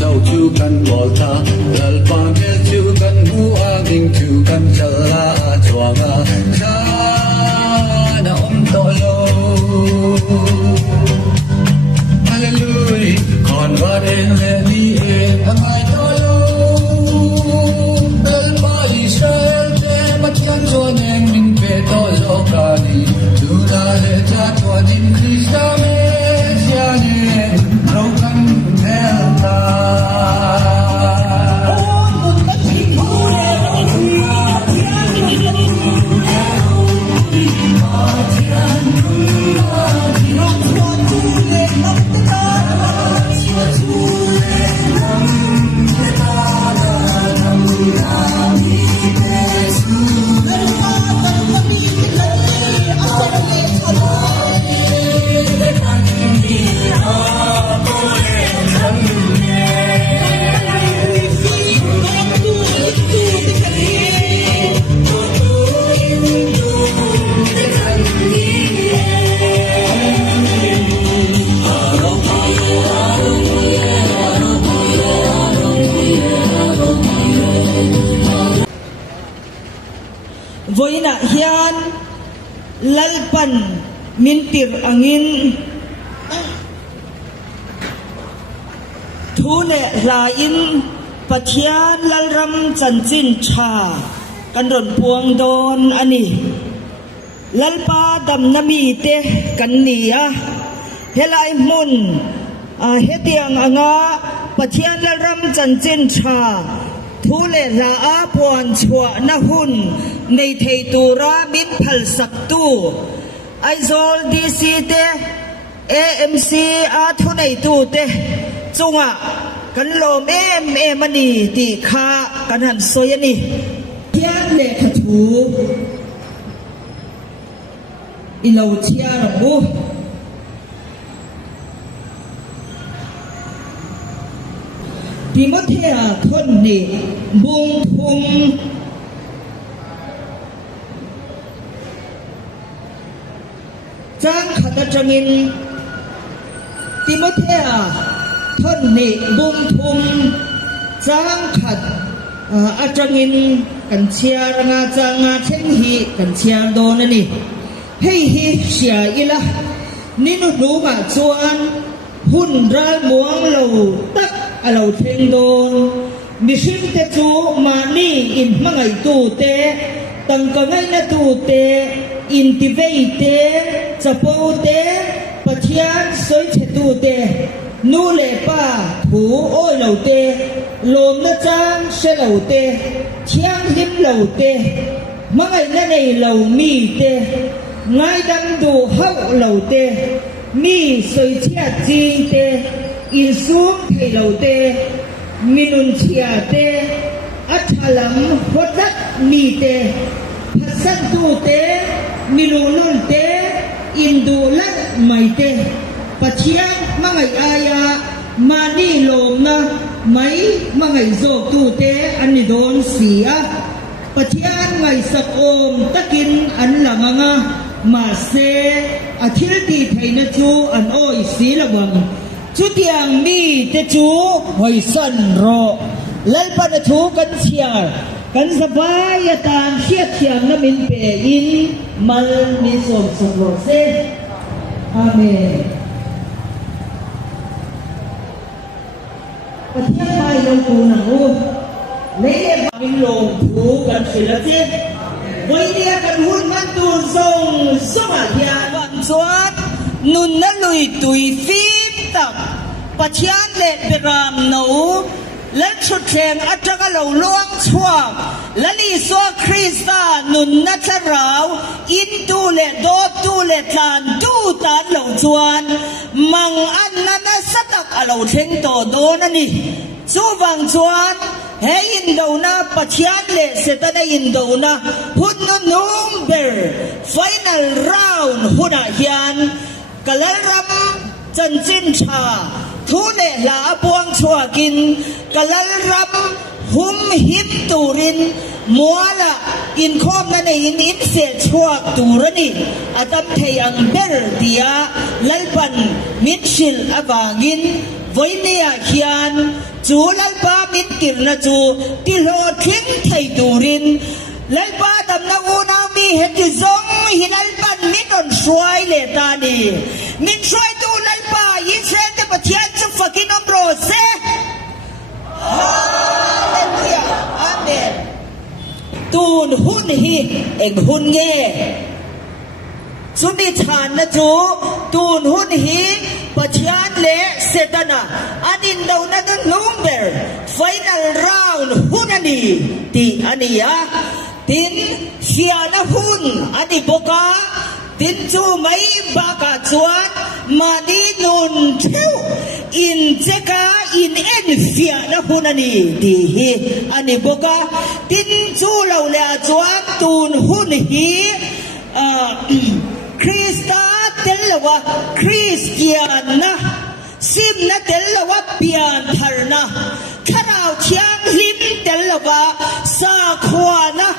châu chu căn bỏ tha lal pa ke chu căn hu a ging chu căn chala chuang a cha na to lo hallelujah con va en le di e ai to lo lal pa Israel te matyan cho nem min pe to zo ka ni tu la le cha to din Krista me sia ne ro kan hel ta voina hian lalpan mintir angin thune lain pathian lalram chanchin tha kan ron puang don ani lalpa dam nami te kan nia helai mun hetiang anga pathian lalram chanchin tha thule la a puan chua na hun nei thei tura min phal sak tu aizol dc te amc a thu nei tu te chunga kan lom em ani ti kha kan han soi ani hian le kha thu i lo chia ro Timothea thon ni bung thum Trang khata changin Timothea thon ni bung thum Trang khat achangin kan chia nga changa theng hi kan chia don ani hei hi sia ila ninu nu ma chuan hun ral muang lo tak alo theng don mishim te chu mani in mangai tu te tang ka ngai na tu te in ti vei te chapo te pathian soi che tu te nu le pa thu oi lo te lom na chang se lo te thiang him lo te mangai na nei lo mi te ngai dang du hau lo te mi soi chia chi te in sum thei lo te minun chia te athalam hotak mi te phasan tu te minunun te indulat mai te pathian mangai aya mani lom na mai mangai zo tu te ani don sia pathian ngai sak om takin an lamanga ma se athil ti theina chu an oi si lawang chú tiang mi te chú hồi sân ro lal pa na chú kan chia kan sabay tan siat siang na min pe in mal mi som som ro se amen pathian mai lo tu na u lấy min lo thu kan sila che với dia kan hun man tu song song a ya wan suat nun na lui tui fi pathian le peram no let chu theng ataka lo luang chuak lani so Krista nun na charau in tu le do tu le tlan tu tan lo chuan mang an na na satak alo theng to do na ni chu wang chuan he in do na pathian le setana in do na hun no number final round huna hian kalalram chanchin tha thune la puang chuakin kalal ram hum him turin muala in khom na nei in se chuak turani atam thei ang ber dia lalpan mitchil awangin voinia khian จูลัลปามินกินนะจูที่โลทิ้งไทยตูรินลัลปาตำนาอูนามีเหตุจงหินัลปันมินอนช่วยเลตานีมินช่วยตูลัลปาอิสราเอลจะปะเทียนจะฟักินอมโรเซฮาเลลูยาอาเมนตูนหุ่นฮีเอกหุ่นเง่สุนิทานนะจูตูนหุ่นฮีปัจจันเลเซตนาอันนี้เรานั่นลูมเบอร์ไฟนอลราวน์หุ่นนี้ที่อันนี้อะตินเฟียนะหุ่นอันนี้บอกว่าตินจูไม่บักจวดมาดีนุนเที่ยวอินเจกาอินเอ็นเฟียนะหุ่นนี้ที่อันนี้บอกว่าตินจูเราเลจวดตูนหุ่นฮีคริสตาเตลว่าคริสเตียนนะซิมนะเตลว่าเปียนทาร์นะข้าเราเชียงลิมเตลว่าสาขวานะ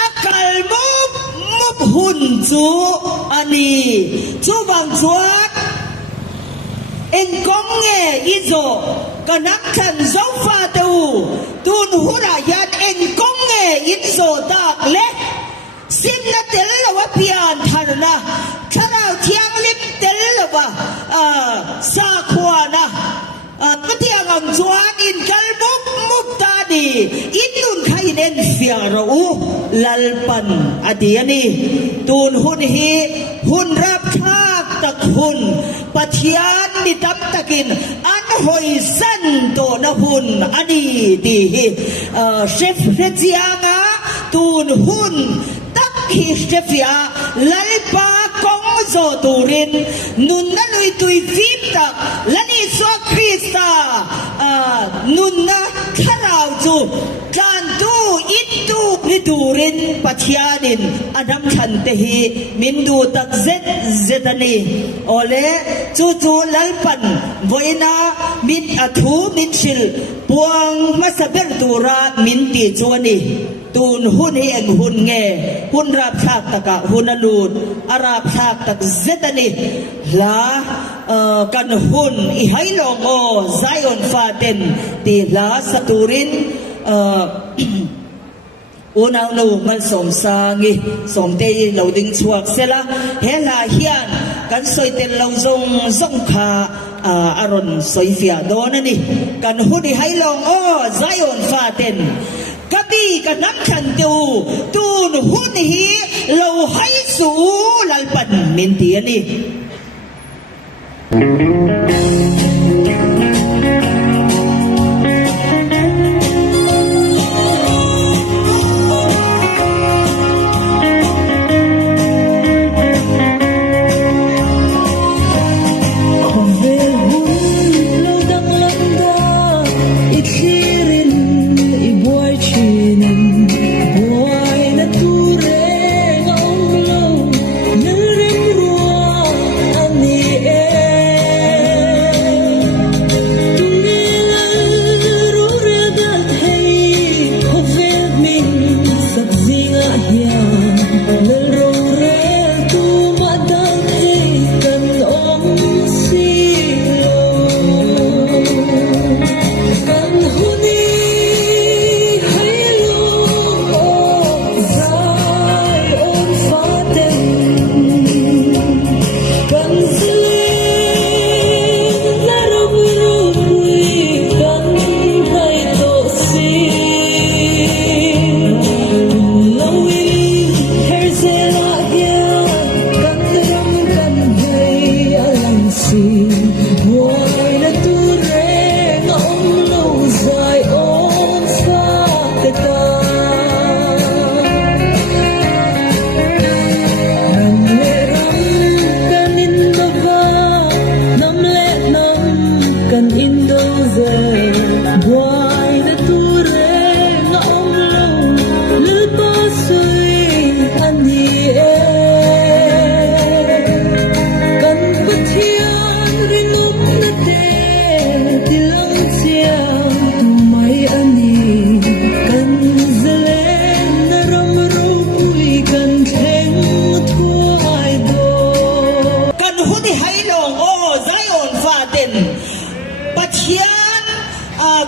อักลมุบหุ่นจูอันนี้จูบังจวดเอ็นกงเงอิโซกันนักขันโซฟาตูตูนหุรายันเอ็นกงเงอิโซตากเล็สิมนะเตลว่าเปียนทาร์นะข้าเราเชียงลิมเตลว่าสาขวานะก็ที่อ่างจวนอินกัลมุบตาดีอินนุนใครเน้นเฟียรูลัลปันอดียนี่ตูนหุ่นฮีหุ่นรับชากตะหุ่นปัทยานนิตัมตะกินอันหอยสันโตนะหุ่นอดีดีเชฟเรจิอังาตูนหุ่นตักฮิเชฟยาลัลปากงโซตูรินนุนนั่นลุยตุยฟิมตักลันิสวคริสตานุนนะข้าเราจูการดูอินดูนิดูรินปัจยานินอดัมขันเตหีมินดูตักเซตานีโอเลจูลัลปันไว้นะมินอทูมินชิลปวงมาสเบลตูรามินตีจวนีตูนหุ่นเฮงหุ่นเงหุ่นรับชากตะกะหุ่นนูนอาราบชากตะกเซตานีลากันหุ่นอีไฮลองโอไซออนฟาเตนตีลาสตูรินอุณาโนมันสมสางีสมเตยเราดึงชวกเสละเฮลาเฮียนกันสวยเต็นเราทรงขาอารอนสวยเฟียโดนนี่กันหุ่นอีไฮลองโอไซออนฟาเตนกบีกันนักขันตูนหุ่นฮีเราให้สูลัลปันมินเตียนี่กัน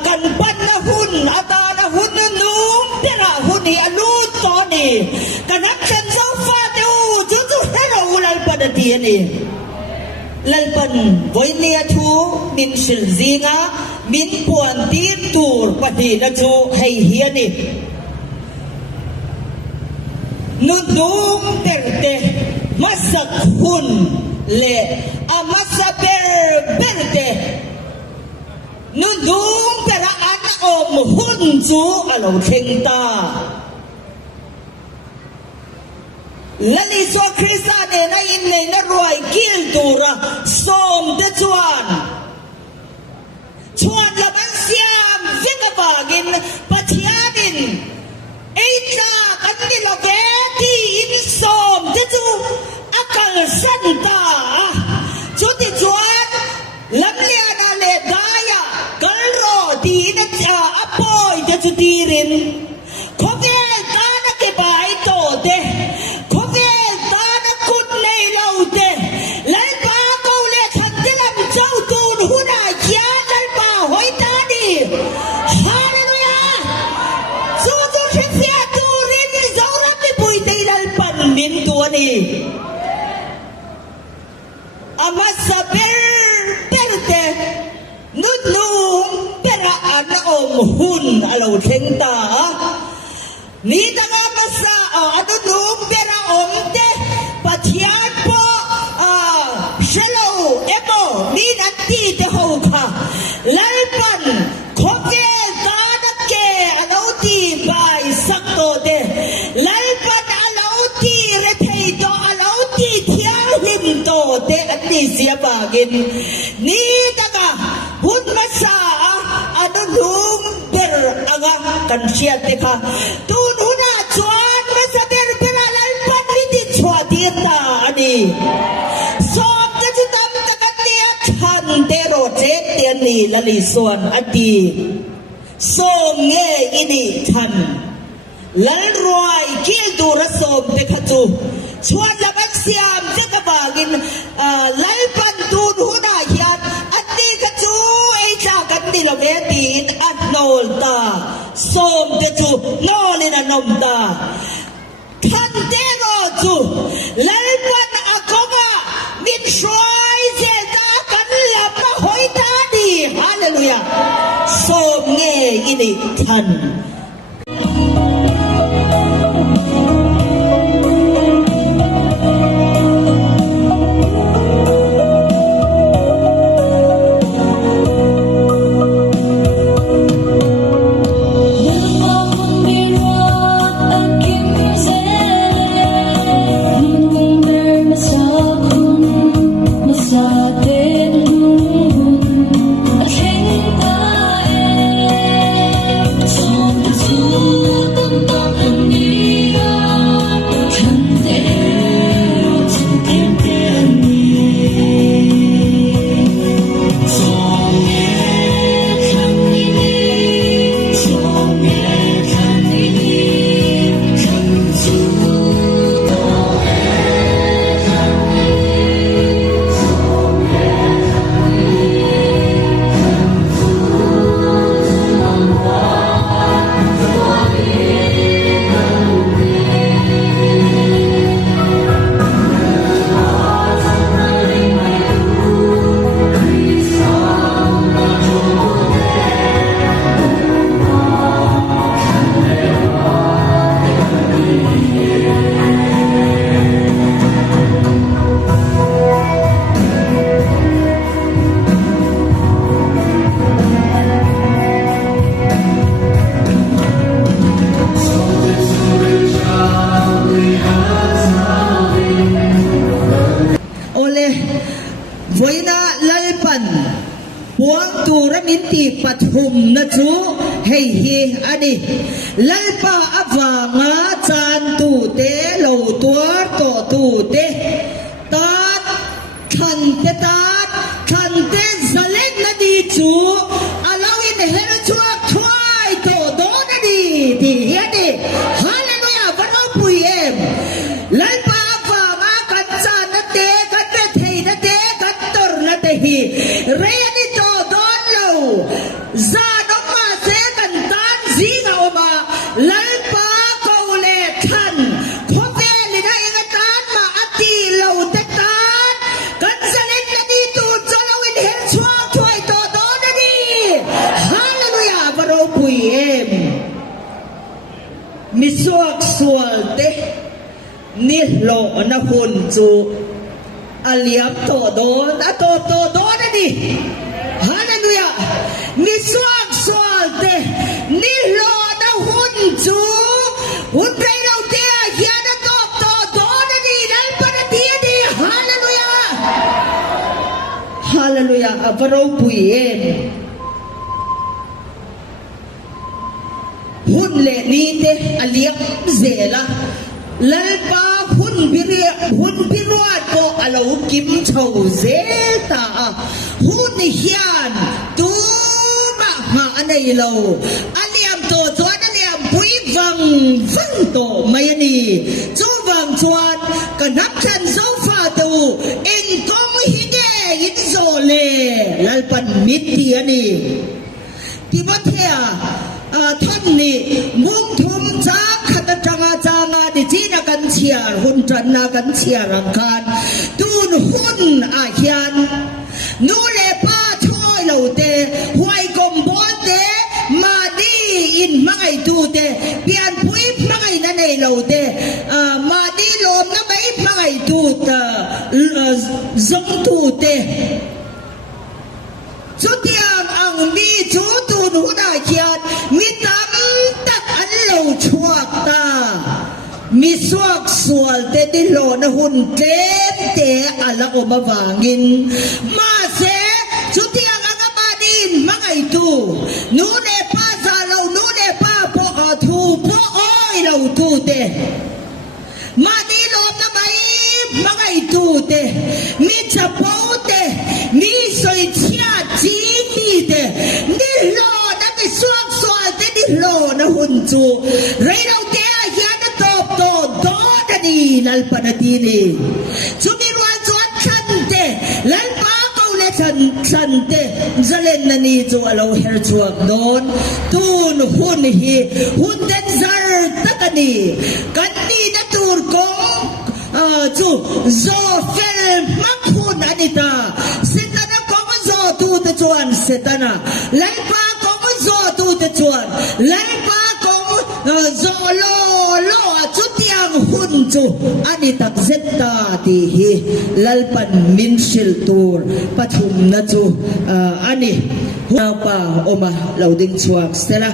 กันปันนะหุ่นอาตานะหุ่นนุ่มเดี๋ยวหุ่นนี่อนุตอนนี้กันนักเซนโซฟาเดียวจุดให้เราลัลปันดีนี่ลัลปันวันนี้ทูมินสิลซีงามินปวนตีตูร์ปฏิละจูให้เฮียนี่นุ่มเตเตมาสักหุ่นเลอามาสักเบลเตนุ่มเปร่าอันอมหุ่นจูอาเราเชงตาและลิสวคริสต์เนนอินเนนรวยกิลตูระสมเดชวนละมันเสียมวิกบากินปัจยาดินไอ้จ้ากันนี่ละเวทีอินสมเดจูอักลสันตาจุดที่จวนลำเลียนาเลดายากัลโรดีนัจอาปอยเดจูดีรินขบเวตานักบายโตเดขบเวตานักกุดในเราเดลัลปาเกาเลทันเดลมเจ้าตูนหุนาเขียนลัลปาหอยตาดีฮาเลลูยาซูซูเชฟยาตูรินโซรับไปปุยเตลัลปันมินตัวนี้อามาสเปเปเตนุ่มเปร่าอันอมหุ่นอาเราเชงตานี่ตั้งมาสาอันนุ่มเปร่าอมเตปัจยานปอเชลเอโมนี่นันทีเตหูค่ะลัลปันขบเกตานักเกอาเราตีไปสักโตเตลัลปันอาเราตีเรเพย์โตอาเราตีเทียหิมโตเตอันนี้เสียบากินนี่ตั้งหุ่นมาสาอันนุ่มเปร่ากันเชียเตค่ะตูนหุ่นจวนมาสเปเปร่าลัลปันลิดิชวาตีตาอันนี้สอบจะจุดดำตะกันเตียชันเตโรเจเตียนีละลิส่วนอดีโซมเงอินิทันลัลรวยกิลดูระสมเตขจูชวนละบักเสียมเจกบากินลัลปันตูนหุ่นยันอันนี้ขจูไอจากกันนี่ละเวทีอันโนลตาโซมเตจูโนลินานมตาทันเตโรจูลัลปันอากงะมินช่วยเจตากันละมาหอยตาดีฮาเลลูยาโซมเงอินิทันminti pathum na chu hei hi ani lalpa awanga chan tu te lo tuar to tu te tat than te zalek na di chu alawin hel chuak thwai to do na di ti ani hallelujah varo pui em lalpa awanga kan chan na te kan pe thei na te kan tor na te hi re ani to don lo za dong lalpa kaule than khope lina ingatan ma ati lo tetan kan salit na dito jalawin her chwa thoi to do na ni hallelujah baro puiem misuak sualte ni lo na hun chu aliap to don ato to do na ni hallelujah misuak sualte ni lo na hun chu hun pre lo te ya na to do na ni lal pa na ti ni hallelujah hallelujah abaro puyen hun le ni te aliap zela lalpa hun biruat ko alo kim chau zeta hun hian tu ma ha anei lo aliam to chuan aliam pui vang to mai ani chu vang chuan kanap chan zo fa tu in kong hi ge in zo le lalpan mit ti ani ti ba theaท่านนี่มุงทุมจ้าขัดจังอาจางาดิจีนักันเชียร์หุ่นจันนากันเชียร์รังคารตูนหุ่นอาเฮียนนูเลป้าช่วยเราเตะหวยกมบอลเตะมาดีอินมาไงตูเตะเปลี่ยนผู้อิบมาไงนั่นเองเราเตะมาดีลมนั่นไม่อิบมาไงตูเตะซงตูเตะสุดยังอังมีจูตูนหุ่นอาเฮียนมีตั้งตักอันเราชวกตามีสวกสวลเตดิโลนะหุ่นเจ็บเตะอะไรออกมาวางินมาเสสุดที่ยังอังบาดินมาไงตูนูเนป้าซาเรานูเนป้าพออาทูพออ้อยเราตูเตมาดีโลมนะไม่มาไงตูเตมีจับโปเตมีสวยเชียจีมีเตนี่โลนะไม่สวกสวลเตดิโลนะหุ่นจูไรเราเตะยานะตบโตโดดนีลัลปนาตีนีจูมีรวนจวนชันเตลัลปาเขาเลชันเตจะเล่นนันนี่จูเราเฮร์จวกโดนตูนหุ่นฮีหุ่นเดนซาร์ตะกันนี่กันนี่นะตูร์กงจูโซเฟลมักหุ่นอันนี้ตาเซตานะกงโซตูตะจวนเซตานะลัลปากงโซตูตะจวนลัลปากงโซโลจุดยังหุ่นจูอันนี้ตักเซตาที่ฮีลัลปันมินชิลตูร์ปฐุมนะจูอันนี้หัวป่าออกมาเราดิ้งชวกเสร็จละ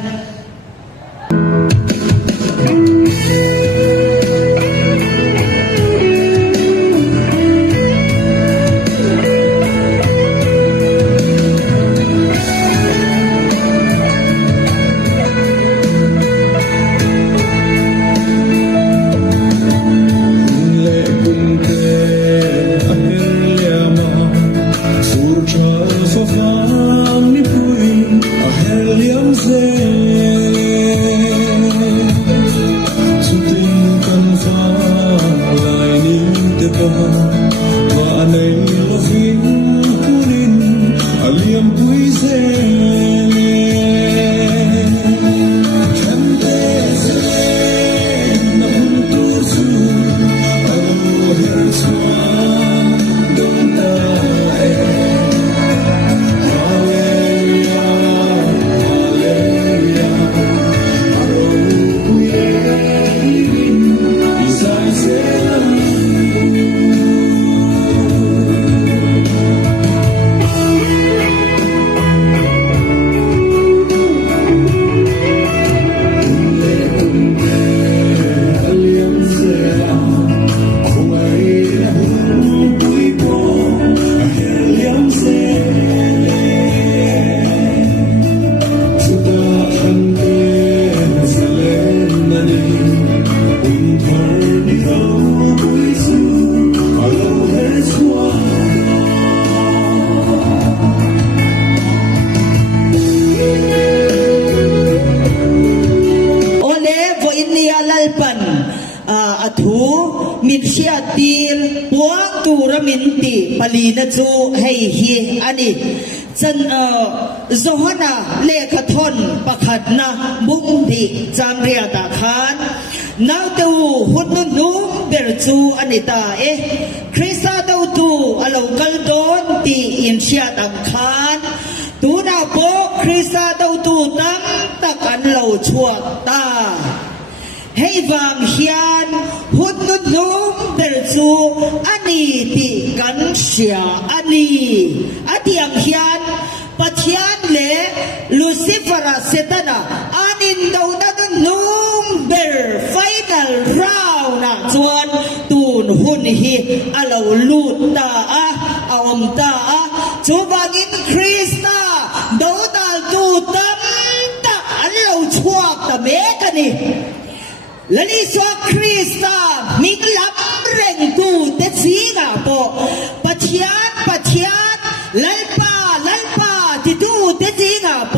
tin puang tu ramin ti pali na chu hei hi ani chan zohana lekha thon pakhat na bung ติจามเรียตาคานนาวตูหุ่นนุ่มเบรจูอันนี้ตาคริสตาเต้าตูอโลกัลโดนตีอินเชียตังคานตูนาโปคริสตาเต้าตูตั้งตะกันเหล่าชั่วตาให้วางเฮียนหุ่นนุ่มเบรจูอันนี้ตีกันเชียอันนี้อันยังเฮียนปัจจัยเลลูซิเฟอร์เซตันาอันอินดาวนันนุ่มเบร์ไฟนอลราวนะจวนตูนหุ่นฮีอาลาลูตาอาวมตาจูบังอินคริสตาดาวดาลตูตัมตาอันเราชัวตาเมกันนี่และนี่สวาคริสตามีกลับเร่งตูเตซีงาโปปัจจัยลัลปาที่ตูเตซีงาโป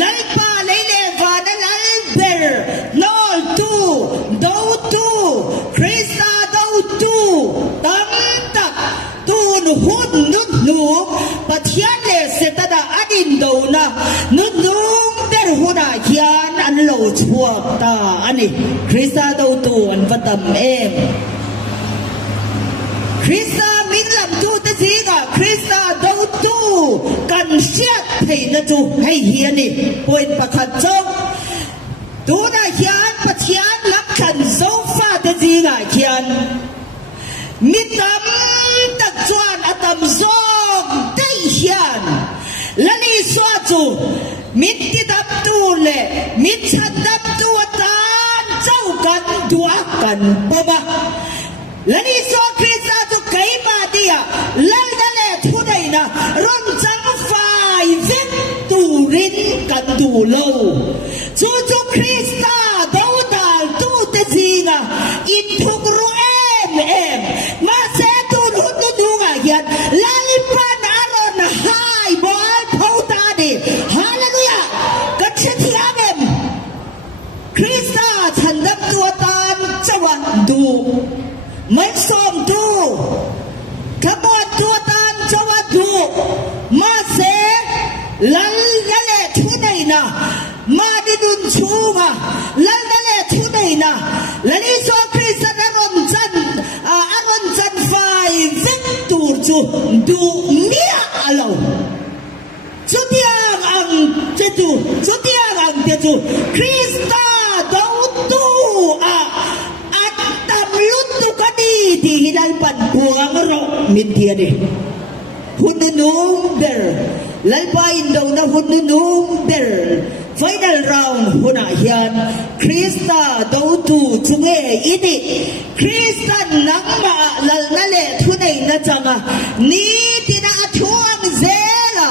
ลัลปาเลเลฟานัลเบร์นอลตูดาวตูคริสตาดาวตูตัมตักตูนหุ่นนุ่นนุ่มปัจจัยเลเสตดาอดินดาวนะนุ่นนุ่มเบร์หุ่นอาเฮียนอันโลชัวตาอันนี้คริสตาดาวตูอันฟัตมคริสตามิงลำตูเตซีกาคริสตาดาวตูกันเชียดให้นะจูให้เฮียนี่ป่วยประคันจงตูน่าเฮียนปัจจัยลักขันโซฟาเตซีกาเฮียนมิตรตักจวนอัตมซองได้เฮียนและนี่สวาจูมิตรดับตูเลมิตรดับตัวตานเจ้ากันดัวกันปะบะและนี่สวาคริสตาจูไกมาเดียแล้วนั่นแหละทุกใดนะร่นจังไฟเวกตูรินกันดูโลจูคริสตาดาวดาลตูเตซีนะอินทุกรูเอ็มมาเซตูรุนดูงายันลาลิปานารอนไฮบอลพาวตาดีฮาเลลูยากัจฉติอาเมนคริสตาฉันดับตัวตานจวันดูไม่ส่งดูขบวนตัวตานจวันดูมาเซลัลนั่นแหละทุกใดนะมาดิดุนชูมาลัลนั่นแหละทุกใดนะและนี่สวาคริสตาอารอนจันไฟเวกตูจูดูเมียอะไรจุดยังอังเจจูคริสตาดาวตูอัตตมลุตตุกดีที่ฮิดัลปันพวงรกมินเทียดิหุ่นนุ่มเบร์ลัลปาอินดาวนะหุ่นนุ่มเบร์ไฟนอลราวน์หุ่นอาเฮียนคริสตาดาวตูจุเงอิดิคริสตันนังมาลัลนั่นแหละทุนไอนะจังนี่ที่น่าทวงเซล่ะ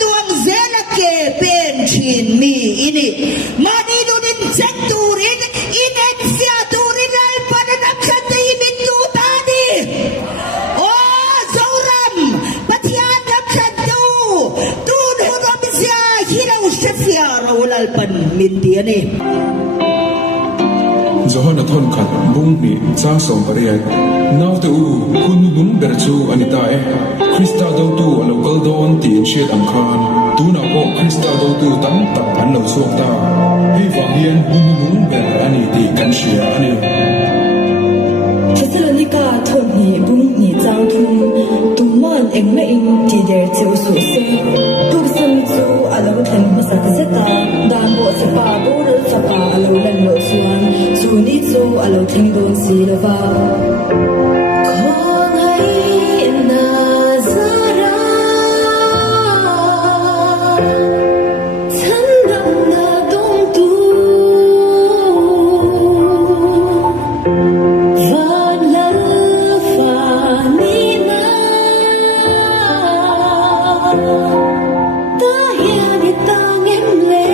ดวงเซล่ะเกเป็นชินมีอินี่มาดีดูดินเซกตูรินอินเอ็นเซียตูรินลัลปานักขัดที่มิตูตาดีโอ้โซรัมปัทยานักขัดตูนหุ่นอมิเซียฮิราอุชเฟียเราลัลปันมินเดียนี่Zohana thon khat bung ni cha som pariat naw te u kun bung ber chu anita Krista do tu local don tin shet am khan tu na ko Krista do tu tam tak an lo suak ta hei wang hian kun bung ber ani ti kan sia ani Thessalonica thon ni bung ni chang thum tumon engme in ti der cheu su se tu sam chu alo than masak zeta dan bo se pa bo ro sa pa alo lan lo suan chu ni chu alo thing don si lova khong hai na zara chan dam na dong tu van la fa ni na ta hian ni ta ngem le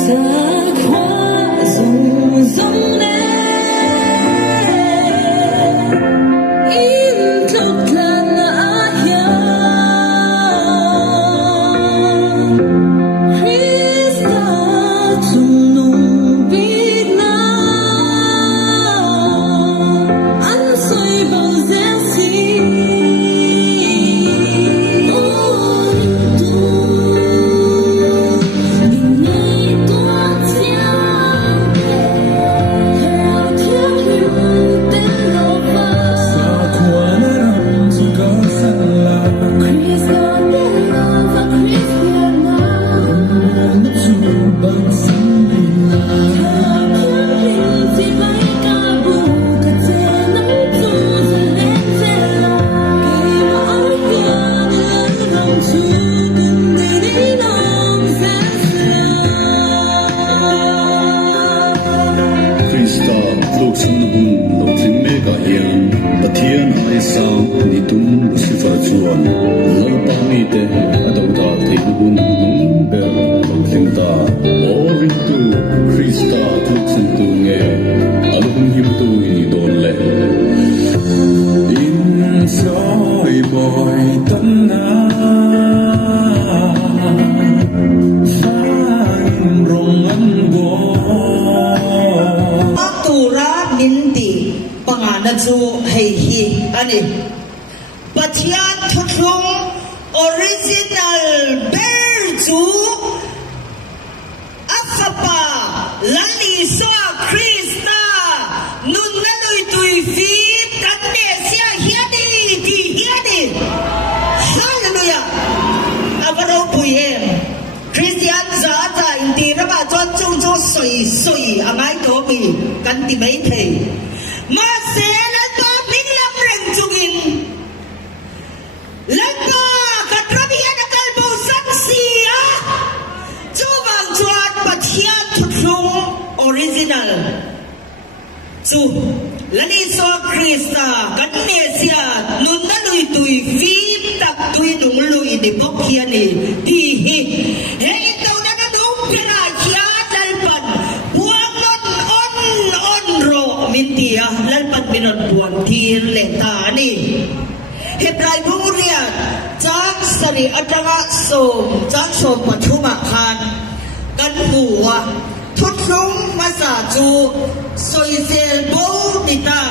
sa khwa zung zung le นี่ปัจจัยทุกทุงออริจินัลเบลจูอัฟปาลันลิซาคริสตานุนนัลุยตุยฟีกันเนเซียเฮียดีดีเฮียดีฮาเลลูยาอัฟโรปุยเอ็มคริสเตียนจ้าจ้าอินดีระบาดจนจุงจุงสวยสวยอ่ะไม่ตัวมีกันติไม่เทมาเซลันบามิงลำเริงจุกินลันบากัตระเบียนักลบูสันเสียจูบังจวนปัจเจียทุกทุงออริจินัลจูลันอิสโอคริสตากันเนเซียนุนนัลุยตุยฟีบตักตุยดุงลุยดิบกเฮียนี่ดีฮิเฮอิตาวนันดุงพิราชยาดัลปันบวงนนอนโรมินเตียลัลปันบินนบวงทีเลตานี่เฮบรายบุเรียจากสรีอัจฉริสมจากชมปัทุมาคานกันบัวทุกทุงมาสาจูสอยเซลโบนิตา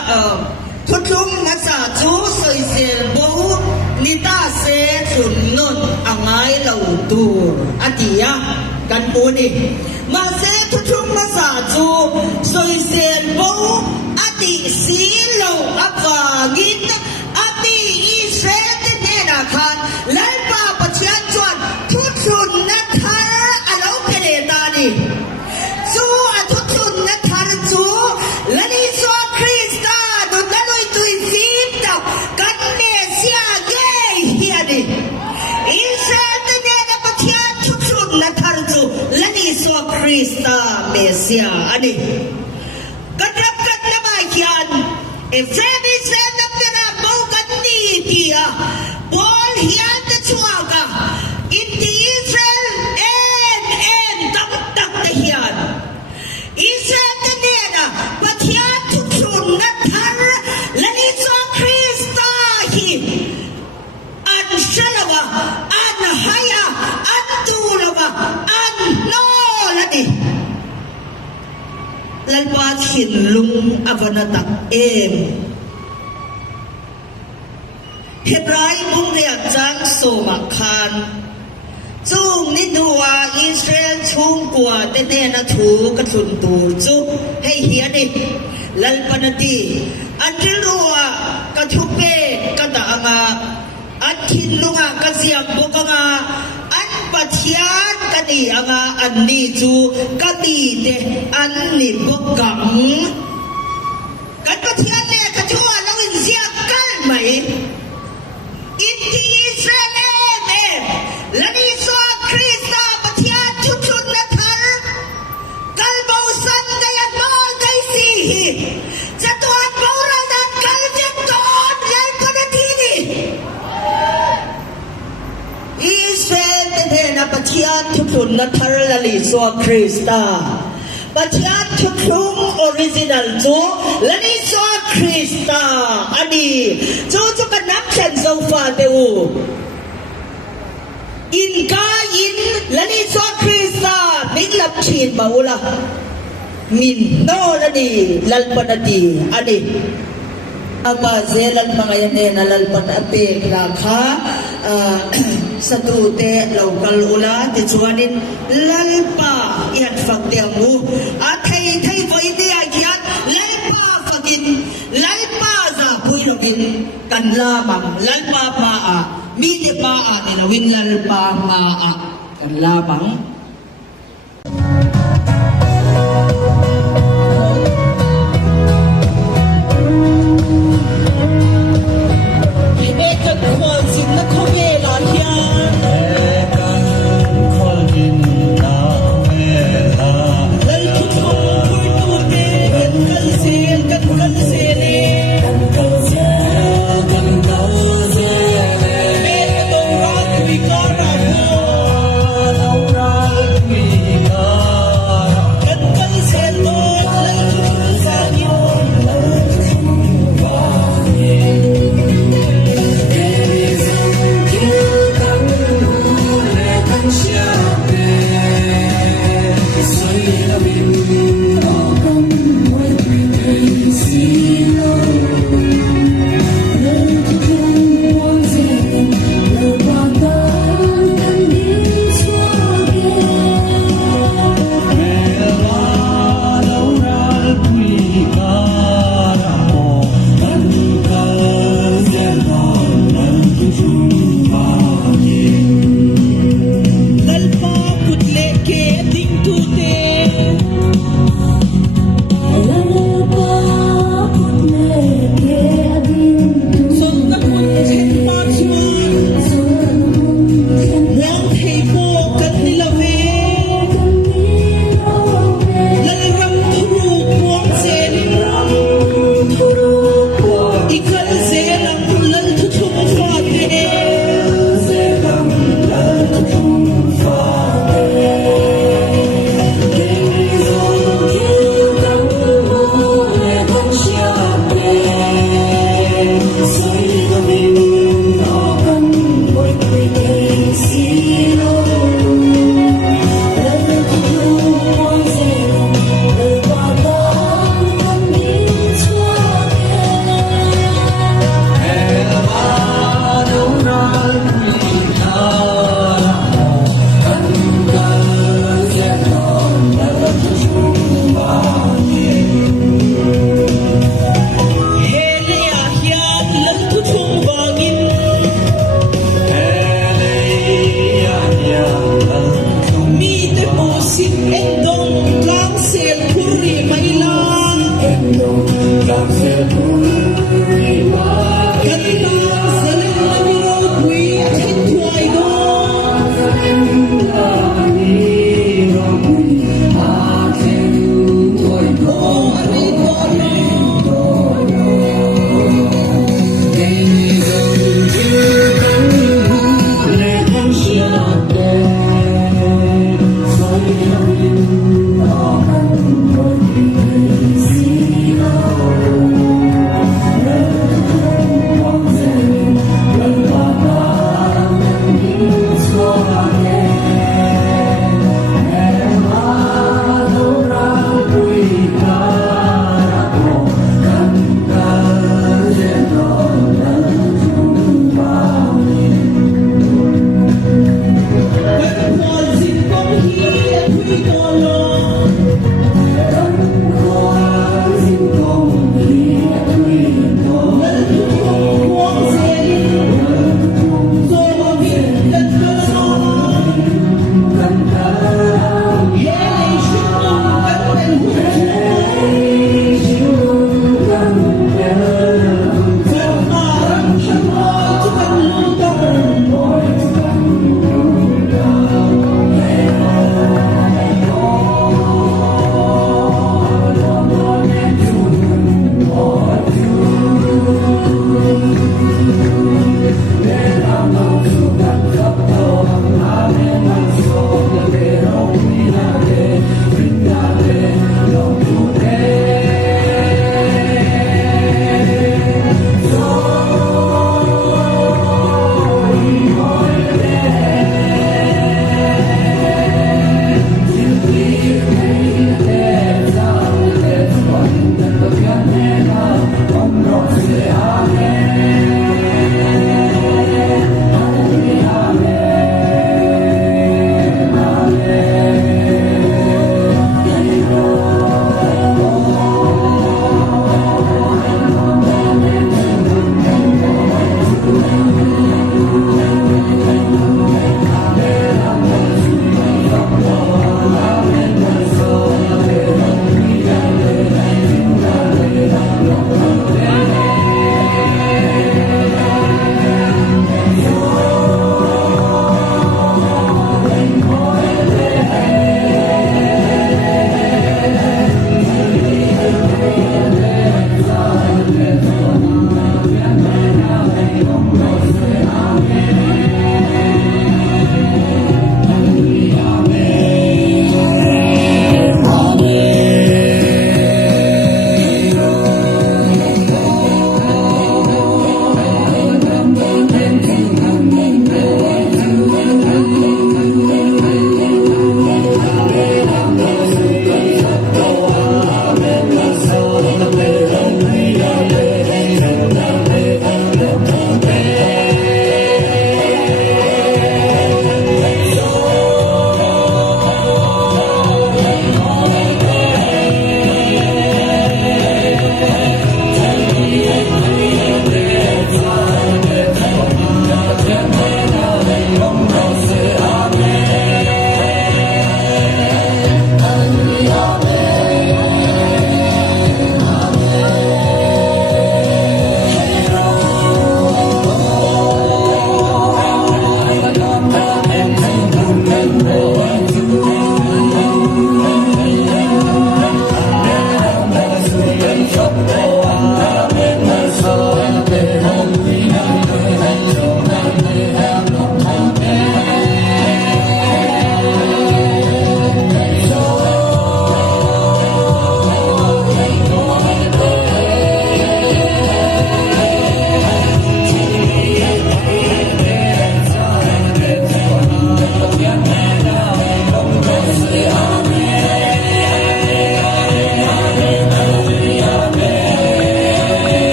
ทุกทุงมาสาจูสอยเซลโบนิตาเซทุนนนอ่างไงเหล่าตูอดียะกันปูนี่มาเซทุกทุงมาสาจูสอยเซลโบอดีสีเหล่าอักากินอดีอิเซตเนนาคานไลปาปัจเจียนจวนทุกทุนนัทธาอโลเกเลตานี่จูอทุกทุนนัทธาจูและนิสโอคริสตาดุนลุยตุยฟีบตากันเนเซียเกเฮียดิอิเซตเนนาปัจเจียนทุกทุนนัทธาจูและนิสโอคริสตาเมเซียอันนี้กันรับกันละไม่เขียนเอฟเซมิเซนับเนาโบกันนี่ที่อ่ะบอลเฮียนชัวกะอินดีอิสราเอลตักตะเฮียนอิสราเอลเนี่ยนะปะเทียนทุกชุนนัทธาและนิสโอคริสตาฮีอันชลวะอันไฮยาอันตูลวะอันโนละดิลันปาหินลุงอวนาตักเอมเฮบรายมุงเรียกจังโซมาคานจุงนิดัวอิสราเอลชุงกัวเตเนนาทูกระสุนตูจุให้เฮียดิลัลปนตีอันที่รัวกระทุเปกระตะงาอันทินลุงกระเสียบกงาอันปัจเจียนกันนี่งาอันนี้จูกันนี่เดอันนี้บกกังกันปัจเจียนเนี่ยกระชัวเราอินเสียกันไหมอินดีอิสราเอลเองและนิสโอคริสตาปัจเจียนทุกชุนนัทธากัลบูสันกยันมอลไกซีจะตัวบูรณันกัลจิตตอนยันปนทีนี่อิสราเอลเองนะปัจเจียนทุกชุนนัทธาและนิสโอคริสตาปัจเจียนทุกชุนออริจินัลจูและนิสโอคริสตาอันนี้จูกันนับเช่นโซฟาเตอูอินกาอินและนิสโอคริสตามิลับชีนบาอุละมินโนละดีลัลปนตีอันนี้อาบาเซลันมังยันเนนัลปนอเปกราคาสตูเตเหล่ากลอุลาติจวนินลัลปายันฟักเตียมูอาไทยไฟเดียยันลัลปาฟักินลัลปาซาพุยลกินกันลาบังลัลปาปาอามีเดปาอาเนลวินลัลปามาอากันลาบังเรา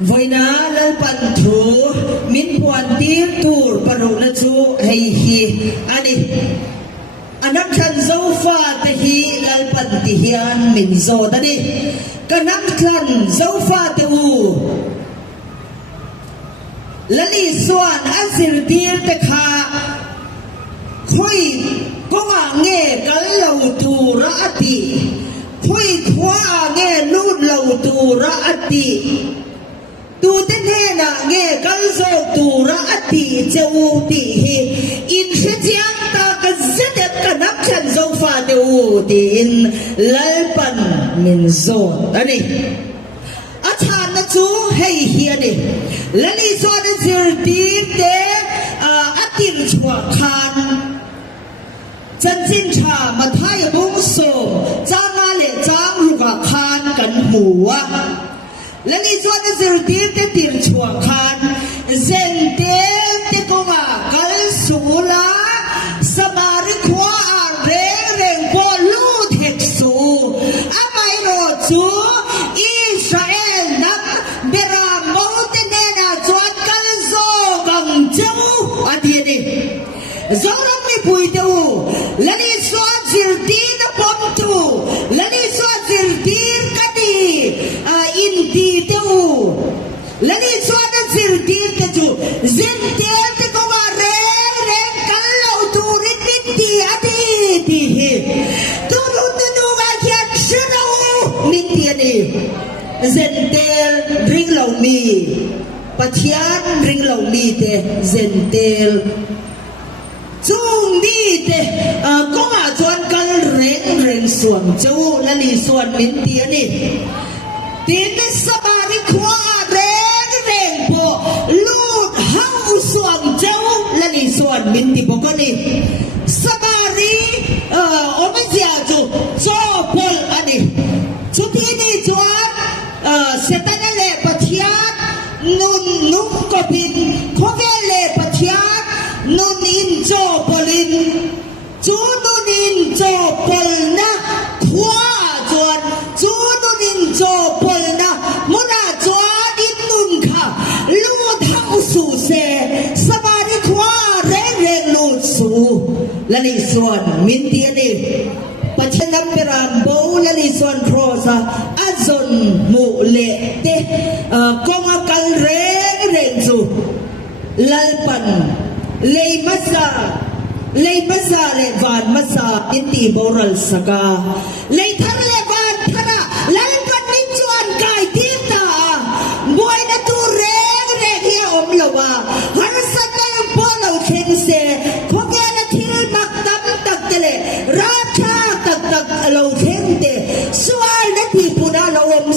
Voi na lalpan thu min puan tir tur paru na chu hei hi ani anak khan zo fa te hi lalpan ti hian min zo da ni kanak khan zo fa te u lali suan azir tir te kha khoi ko ma nge kal lo tu ra ati khoi khwa nge lut lo tu ra ati tu tên he na nghe kal zo tu ra ati cheu ti hi in se chiang ta ka zet ka nak chan zo fa te u ti in lalpan min zo ani a chan na chu hei hi ani lani zo na zir ti te atin chwa khan chân jin cha ma thai bung so chang na le chang lu ga khan kan huwa lani zo na zir ti te tin chwa khan zen te te ko ma kal su la sabari khwa a re reng po lu thek su amai ro chu Israel nak bera mo te ne na chwa kal zo gam chau ati ni zo ram mi pui te u lani zo zir ti na pom tu lani zo zir ti ka di in ti te u lani zo na zir ti te chu zin te te ko ma re re kal lo tu rit rit ti ati ti hi tu ru tu nu ga kya shra u min ti ni zin te ring lo mi pathian ring lo mi te zin te chung đi te có ngà chuan kal reng reng suam châu lali suan min tia ni tin sabari khwa reng reng po lut hau suam châu lali suan min ti po ni sabari omazia chu cho pol ani chu ti ni chuan setana le pathian nun num ko pin khove pathian nun in cho polin chú nun in cho pol na khwa chuan chú nun in cho pol na muna chuan in nun kha lu thau su se sabari khwa re re lu su lani suan min ti ni pachanam peram bo lani suan prosa azon mu le te konga kal re re su lalpan lei masa le van masa inti boral saka lei thar le van thara lal pan ni chuan kai tim ta boy na tu reng re hi om lawa har san na po lo khen se khoge na thil mak tam tak tele ra tha tak tak lo khen te sual na ti puna lo om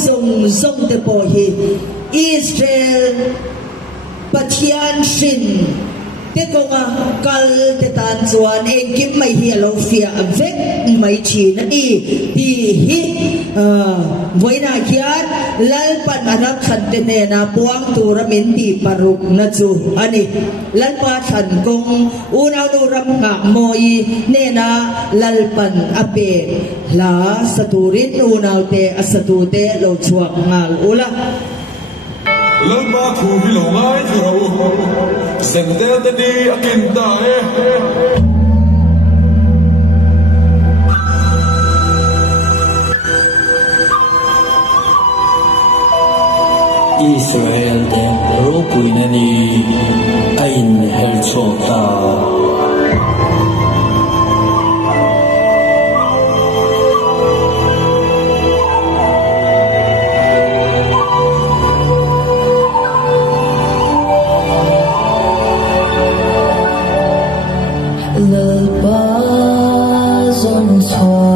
zong te po hi Israel pathian shin te ko nga kal te tan chuan en kim mai hi lo fia vek mai chi na ni ti hi voina khian lal pan anak khan te ne na puang tur min ti paruk na chu ani lal pa than kong unaw nu ram nga moi ne na lal pan ape la saturin unaw te asatu te lo chuak ngal ula Lalma thu hi lo ngai thu ro sente te ni akin ta Israel te ro pui na ni ain hel chota Hãy subscribe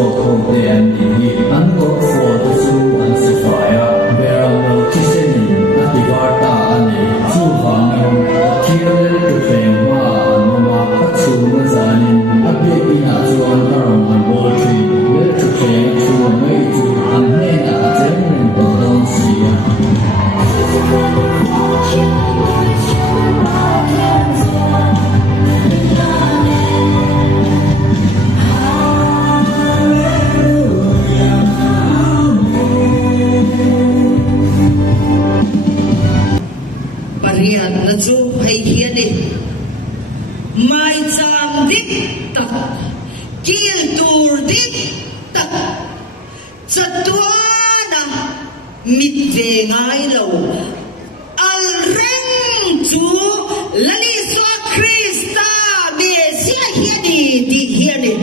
做空的安迪，安国佛的书安是法呀，别让我去见你，那比瓦达安尼，住房用，天人的废话，妈妈不出门在里，阿别比那做那种很多去，别出钱出没住，安内那真人的东西呀。Parian na zu hay hiyan eh. May zamdik tak. Kil turdik tak. Sa tuwana mitve ngay law. Alreng zu laliswa Krista Mesia hiyan eh. Di hiyan eh.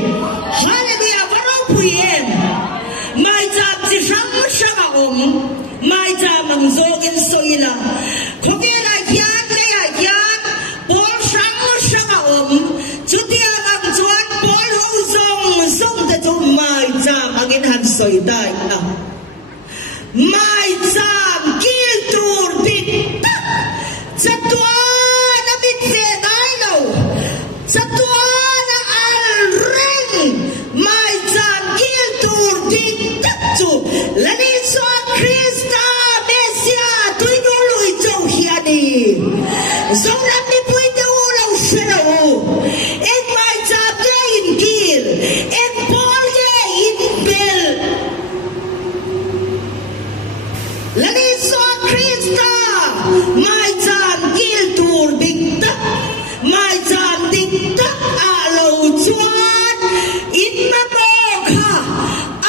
Hallelujah. Parang puyen. May zam si Shang Shang Mai cha mang zogin soila khobela yan le yan bol sang sang chutia ang chuan bol ho zong de tu mai cha mangin han soi dai na mai cha kil tur dit chatwa na bit se dai lo chatwa na al reng mai cha kil tur dit chu lani so Krista Mesia tui no lui chou hiani zong lam ni pui te u lau shirau ek mai chap ye in gil ek pol ye in bel lani so Krista mai cham gil tur dikta mai cham dikta a lo chuan in ma mo kha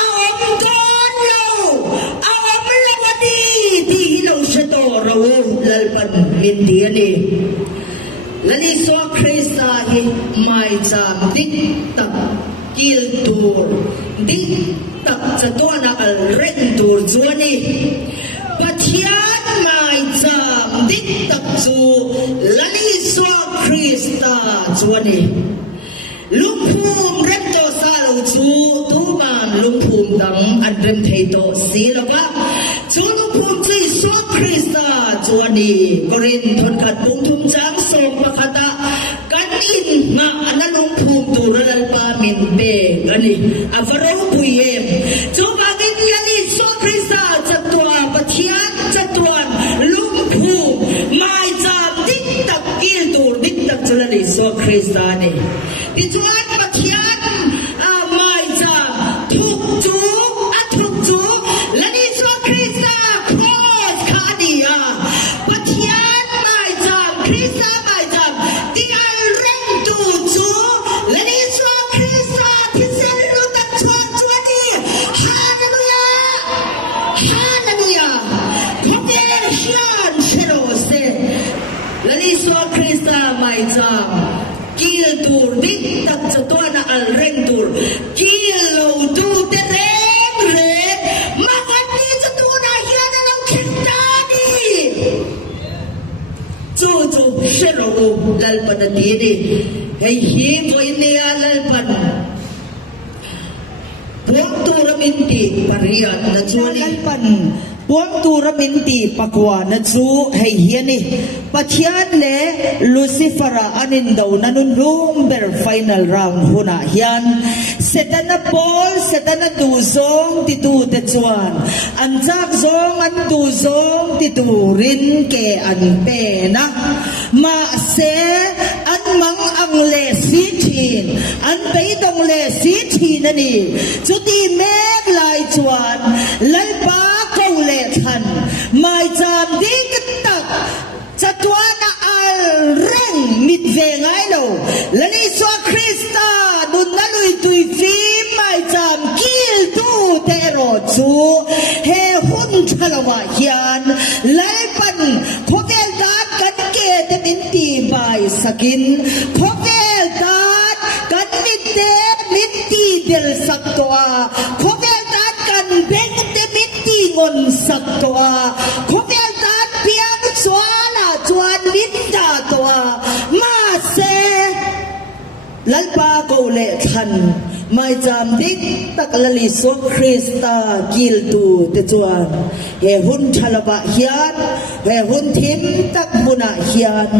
a om don lo a om lawadi di lo shato ro lalpan min diani lani so Krista hi mai cham dikta gil tur dikta chadona al ren tur chuani pathian mai cham dikta chu lani so Krista chuani lungphum rem to salo chu tu man lungphum dang an rem thei to si lova chu lungphum chi so Krista chuani korin thon khat bung thum chang som pakhata kan in nga an lungphum tu ral pa min be ani avaro puyem chu bagin yani so Krista chatwa pathian chatwan lungphum mai cham dik tak kil tur dik tak chulani so Krista ni ti chuan pathian mai cham thuk chu lani so Krista cross khania pathian mai cham Krista mai cham ti al reng tu chu lani so Krista ti sel lu tak chuani hallelujah hallelujah conversion shero se lani so Krista mai cham kil tur dik tak chatwana al reng tur kil lo tu te reng re makati chatuna hian ang khintani chu shero lalpan ati ni hey hi boy ne lalpan buang turaminti parian na chuani lalpan buang turaminti pakwa na chu hey hiani pathian le Lucifera anin daw nanun number final round huna hian setana Paul setana tu zong ti tu te chuan an jak zong an tu zong ti tu rin ke an pe na ma se an mang ang le si thin an pe dong le si thin ani chu ti mek lai chuan lalpa ko le than mai cham dik tak chatwana al reng mit ve ngai lo lani so Krista dun na lui tui fi mai cham kil tu te ro chu he hun thalawa hian lalpan khovel dat kan ke te min ti bai sakin khovel dat kan mit te min ti del saktoa khovel dat kan beng te min ti ngon saktoa khovel dat piang swala chuan min ta toa ma se lalpa ko le than mai jam dik tak lali so Krista gil tu te chuan he hun thalaba hian he hun thim tak muna hian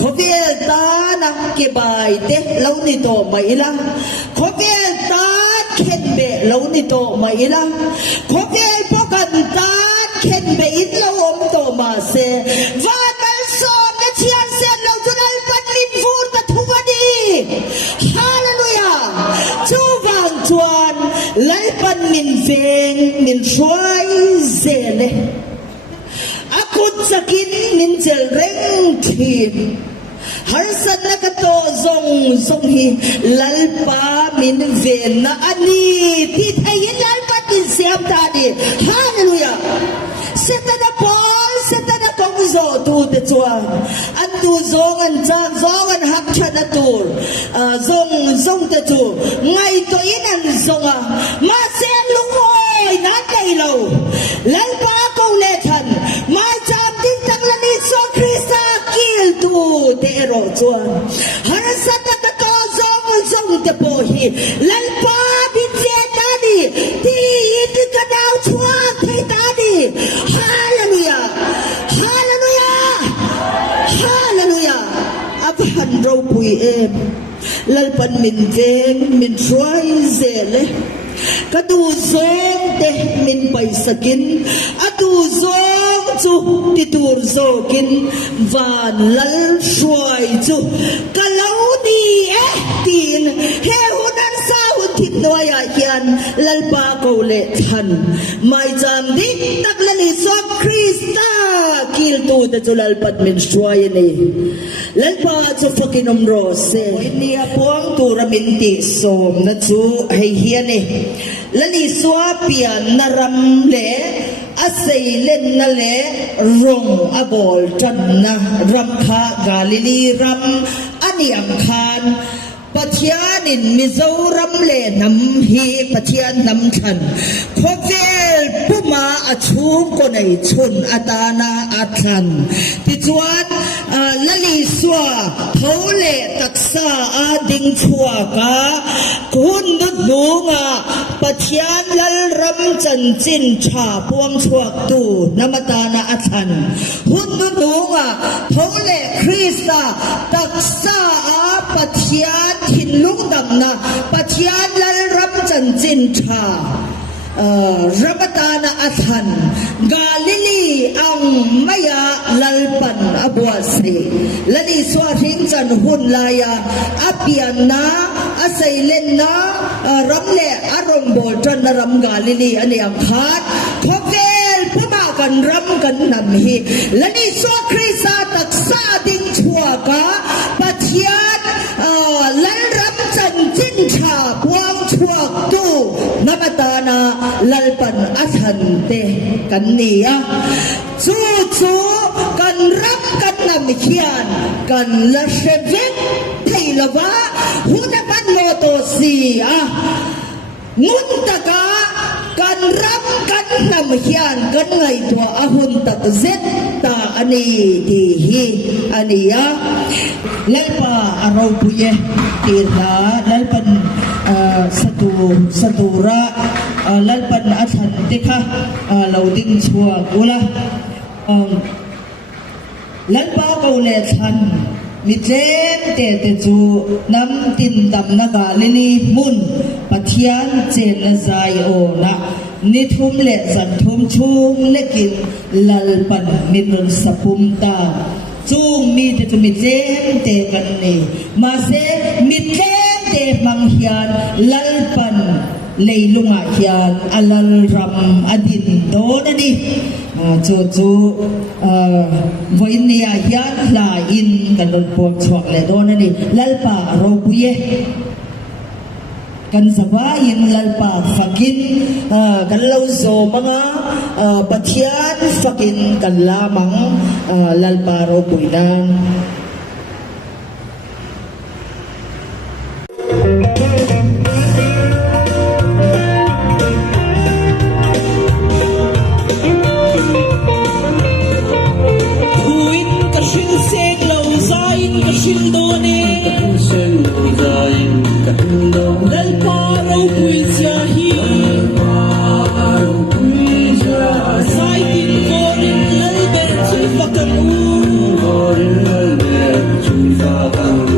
khovel ta na ke bai te lo ni to mai la khovel ta khen be lo ni to mai la khovel pokan ta khen be in lo om to ma se va mal so na chian se lo tunal pat min fur ta thuvani hallelujah chu wang chuan lai pan min veng min shwai zele akut sakin min chel reng thim har san na ka to zong hi lalpa min ve na ani thi thayin lalpa tin siam ta di hallelujah setana pol setana kong zo tu te chuan an tu zong an chang zong an hak thana tur zong te chu ngai to in an zonga ma se lungoi na dei lo lalpa ko le than mai cham tin tak la ni so Krista kil tu te ro chuan har sat ta to zong te po hi lalpa bin che ta di ti ti ka dau chua thei ta di hallelujah hallelujah hallelujah aphan ro pui em lalpan min veng min try zele kadu zong te min pai sakin atu zong chu ti tur zokin van lal shwai chu kalau ni tin he hunan sa hun thit noya hian lalpa ko le than mai jam dik tak lani so Krista kil tu te chu lalpat min shwai ni lalpa chu fakinom ro se ni apong tu ramin ti som na chu hei hian ni lani swa pian naram le asay len na le rong abol tan na ram kha galili ram aniam khan pathianin mizoram le nam hi pathian nam than khovel puma achung ko nei chun atana athan ti chuan lali swa thole taksa a ding chua ka kun nu nga pathian lal ram chan chin tha puang chuak tu namatana athan hun nu nga thole Krista taksa a pathian thin lung dam na pathian lal ram chan chin tha Rabatana athan Galili ang maya lalpan abuasri lali swaring chan hun laya apian na asailen na ramle arong boltran na ram Galili ani ang khat khovel pumakan ram kan namhi lali swa Krista taksa ding chua ka pathian lal ram chan chin tha puang chuak tu namatana lalpan athan te kan niya chu kan rap kan nam hian kan la shevet theilawa hunapan mo to si ngun taka kan rap kan nam hian kan ngai to ahun tak zet ta ani ti hi aniya lalpa araw buye tira lalpan satura lalpan athan dekha lauding chua ula lalpa ko le than mitlem te chu nam tin dam na Galili mun pathian chen na zai o na ni thum le zan thum chung lekin lalpan minun sapum ta chung mi te chu mitlem te kan ni ma se mitlem te mang hian lalpan leilunga hian alal ram adin do na ni chu voinia hian la in kan don pok chwak le do na ni lalpa ro buye kan sabayin lalpa fakin kan lo zo mga pathian fakin kan lamang lalpa ro buina Sen lo zain ka quy cha hi sai tin forin lal ber chi fakam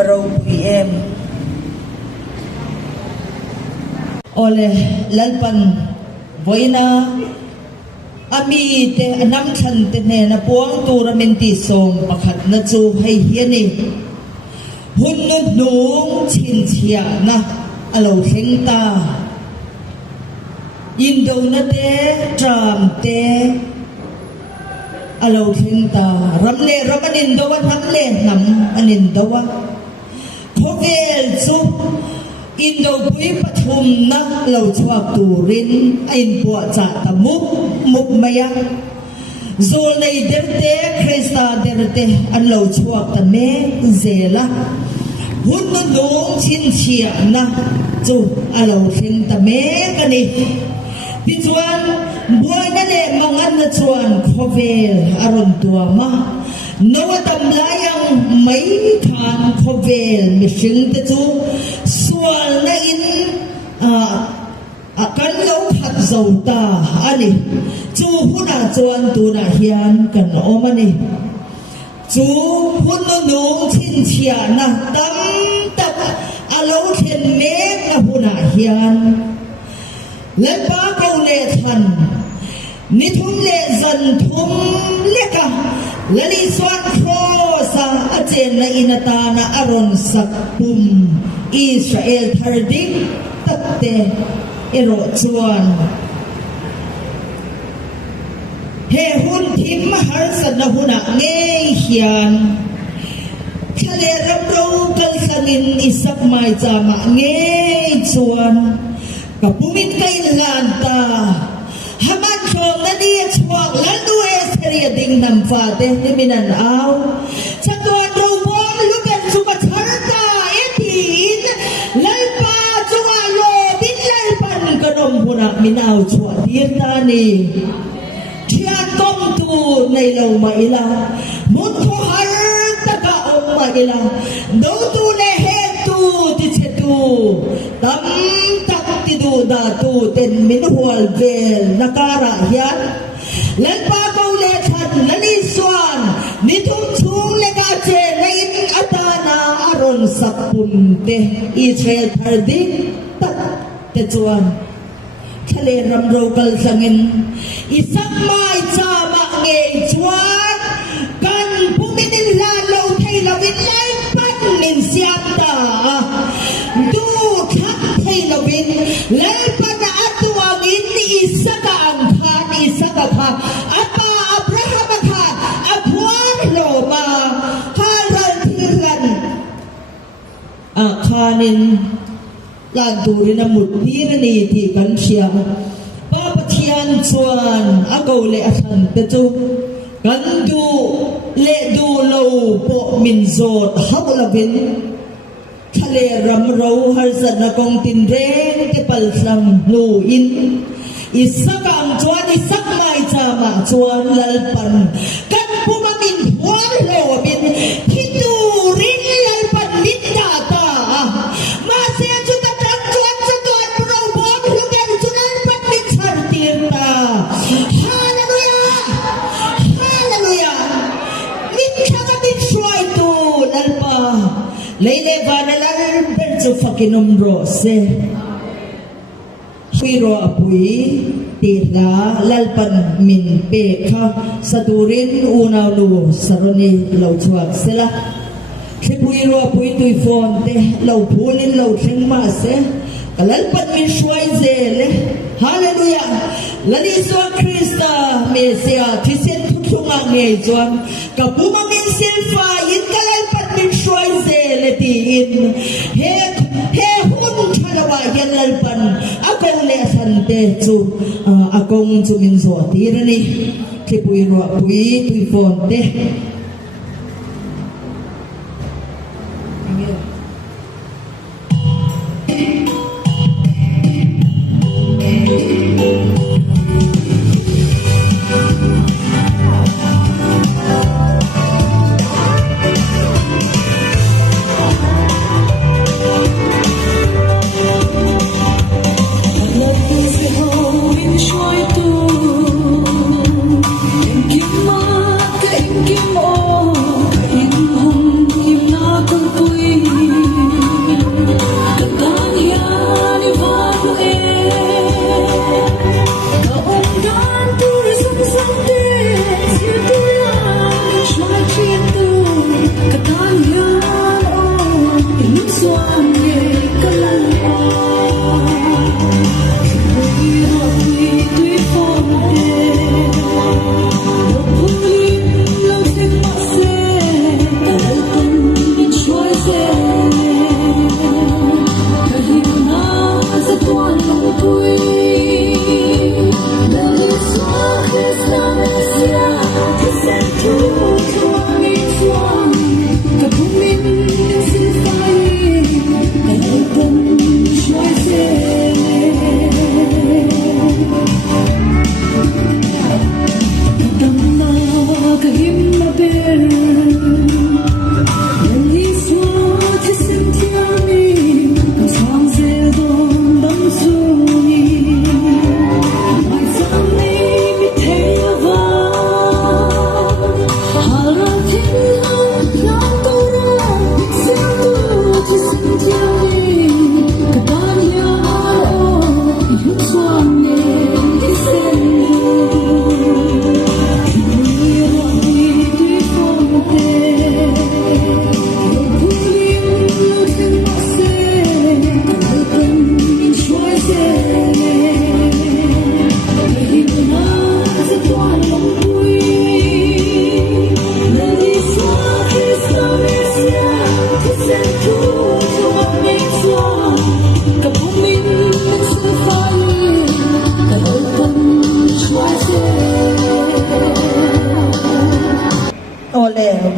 varau pui em ole lalpan voina ami te anam than te ne na puang tournamenti som pakhat na chu hei hiani hun nu nung chin chia na alo thleng ta indo na te tram te alo thleng ta ramle ramanin dawa ramle nam anin dawa khovel chu indo pui pathum na lo chuak turin ain po cha ta muk maya zol nei derte krista derte an lo chuak ta me zela hun nu nung chin chia na chu alo thleng ta me kani ti chuan buai na le mangan na chuan khovel aron tua ma nawatam layang mai than khovel mi hring te chu sual na in kan lo phat zo ta ani chu huna chuan tu na hian kan om ani chu hun nu nung chin chia na tam tak alo then me na huna hian le pa ko le than ni thum le zan thum le ka lali swan kho sa achen na inata na aron sakpum Israel thardik tatte ero chuan he hun thim har san na huna nge hian thale ram ro kal sangin isak mai chama nge chuan kapumit kai lan ta haman chom na di chuak lan du seria ding nam fa te ni minan aw chatuan ro bom lukan suka charta etin lalpa chunga lo bin lalpan kanom punak minaw chua tirta ni thian kom tu nei lo ma ila mut ko har taka om ma ila do tu le he tu ti che tu tam tak ti du da tu ten min hual vel nakara hian lalpa ko le chat lani swan ni thum chung le ka che lein atana aron sakpum te Israel thardik tak te chuan thale ram ro kal sangin isak mai cha ma nge chuan kan pumitin la lo thei lovin lai pat min siam ta du thak thei lovin lai pat atuangin isaka ang khan isaka kha apa Abraham kha apuan lo ma haran thiran khanin lan turin na muti na ni ti kan siya papathian chuan agaw le asan te chu kan du le du lo po min zot habulavin thale ram ro har san na kong tin reng te pal sam nu in isaka ang chuan isak mai chama chuan lalpan kan pumamin hual lo bin hindu rin lalpan min data ma se chu ta tang chuan sa tuan pro bom lugan chunan pat min sartirta hallelujah hallelujah min khaga din shwai tu lalpa leile vanalal per chu fakinom rose Piro apui tira lalpan min pekha saturin unaw lu saroni law chuak sila Piro apui tui fonte law pulin law tring mase kalalpan min shwai zele hallelujah lani so Krista mesia tisen tutunga nge chuan kapuma min silfa yin kalalpan min shwai zele ti in he hun thalawa yan lalpan akong le asante chu akong chu min zo tirani kipui ro pui tui fonte Kim ma, kim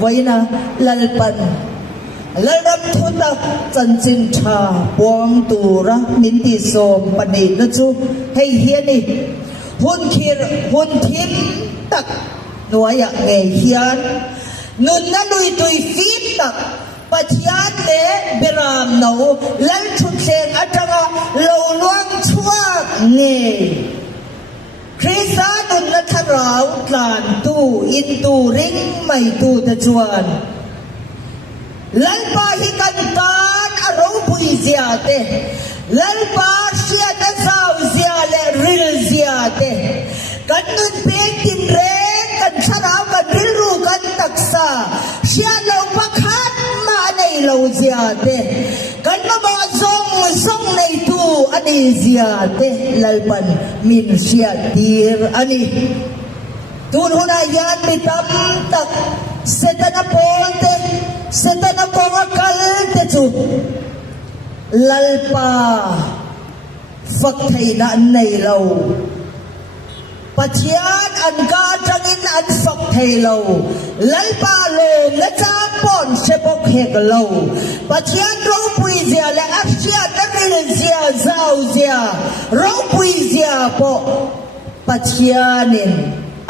với na lalpan laram thuta chanchin tha buang tura minti som pani na chu hei hiani hun khir hun thim tak nuaya nge hian nun na lui tui fit tak pathian le beram no lal thut seng atanga lo luang chuak nge Krista nun na tharau tlan tu in tu ring mai tu ta chuan lalpa hi kan kan aro pui zia te lalpa sia ta sau zia le ril zia te kan nun pe tin re kan sarau kan ril ru kan taksa sia lo pakhat ma nei lo zia te kan ma zong nei tu ani zia te lalpan min sia tir ani tun huna yan mitam tak setana polte setana pongakal te chu lalpa phật thầy na nei lo pathian an ka tangin an phật thầy lo lalpa lo na cha pon se bok hek lo pathian ro pui zia la asia na ril zia zau zia ro pui zia po pathianin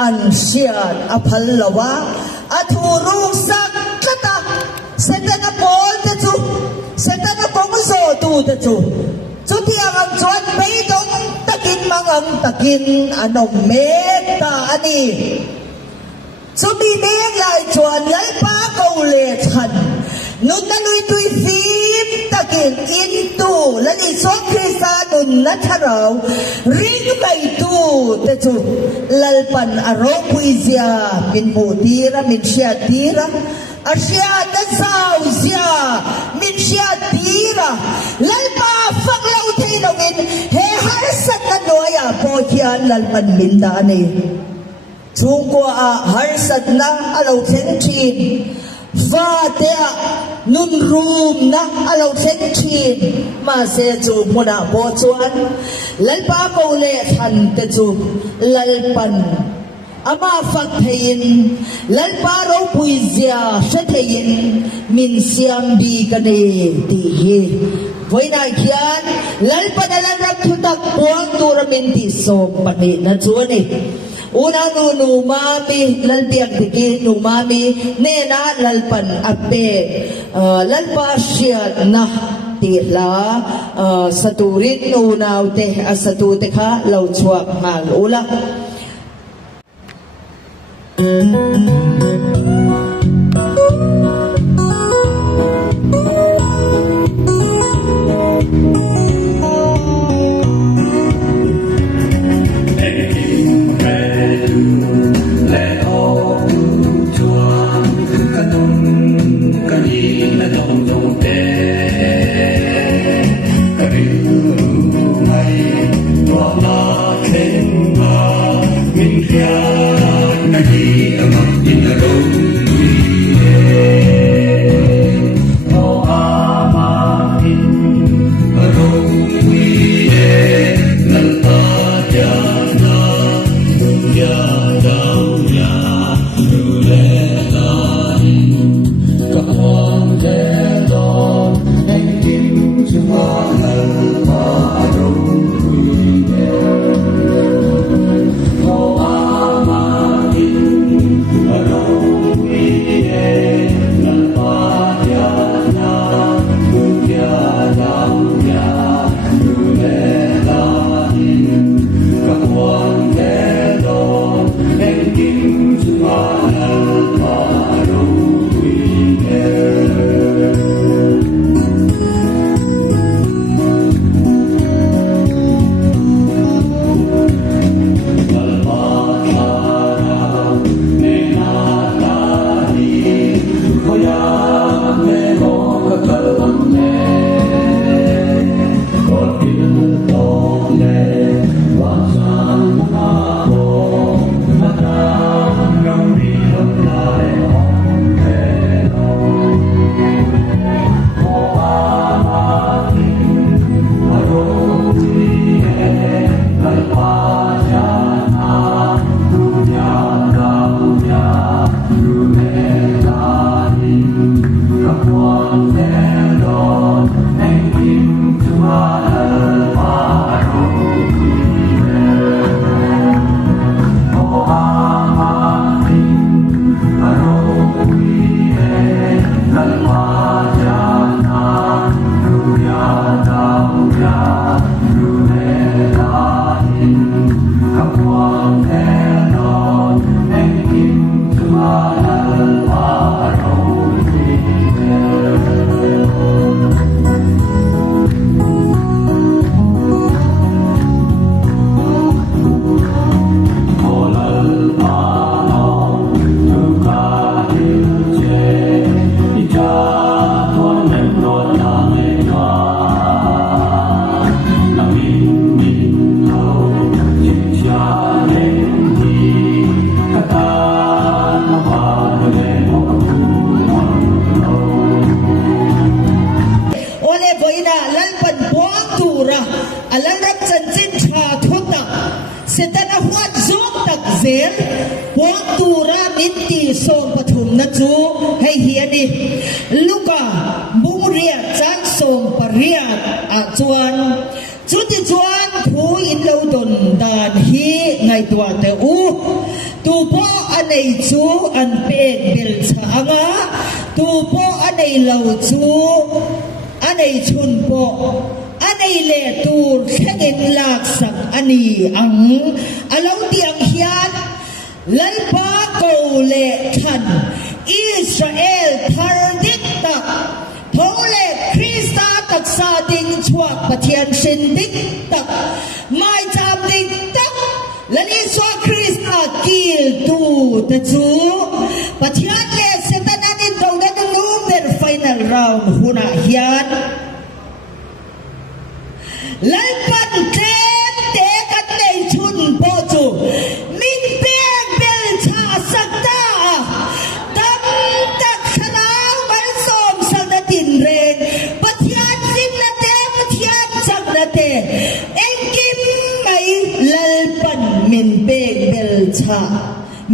an siat aphal lawa athuru sak kata setana pol te chu setana pong so tu te chu chu tiang ang chuan mei dong takin mangang takin anom meta ani chu mi mek lai chuan lalpa ko le chan nun na lui tui phim takin in tu lani so krista nun na tharau ring mai tu te chu lalpan aro puizia min mu tira min sia tira asia ta sau zia min sia tira lalpa phak lau thei no min he har sat na noya po khian lalpan min da ni chung ko a har sat na alo theng thin va te a nun rum na alo theng thin ma se chu mona bo chuan lalpa ko le than te chu lalpan ama phak thein lalpa ro pui zia se thein min siam bi ka ne ti hi voina khian lalpa na lan rak thu tak puang tur min ti som pani na chuani una nu mami lalpiak tiki nu mami ne na lalpan ape lalpa siat na ti la saturit nu naw te asatu te kha lo chuak mal ula na khen na min kya na hi ama in a row o ama in a row we nal ta ya na ya dau ya lu le la ka hong de do anh kim chu ma hal ma row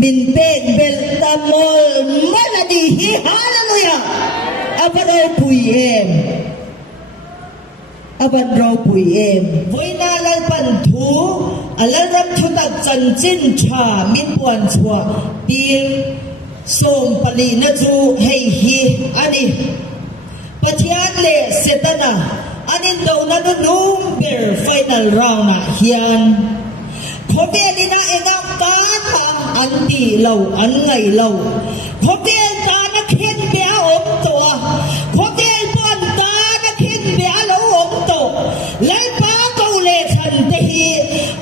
min beg bel tamol melody hi hallelujah abaro puiem abaro puiem voina lal pan thu alal ram thutak chan chin tha min puan chua pil som pali na chu hei hi ani pathian le setana anin do na nu ber final round na hian khovelina engak ta an ti lo an ngai lo khovel ta na khen bia om to khovel pon ta na khen bia lo om to lai pa ko le than te hi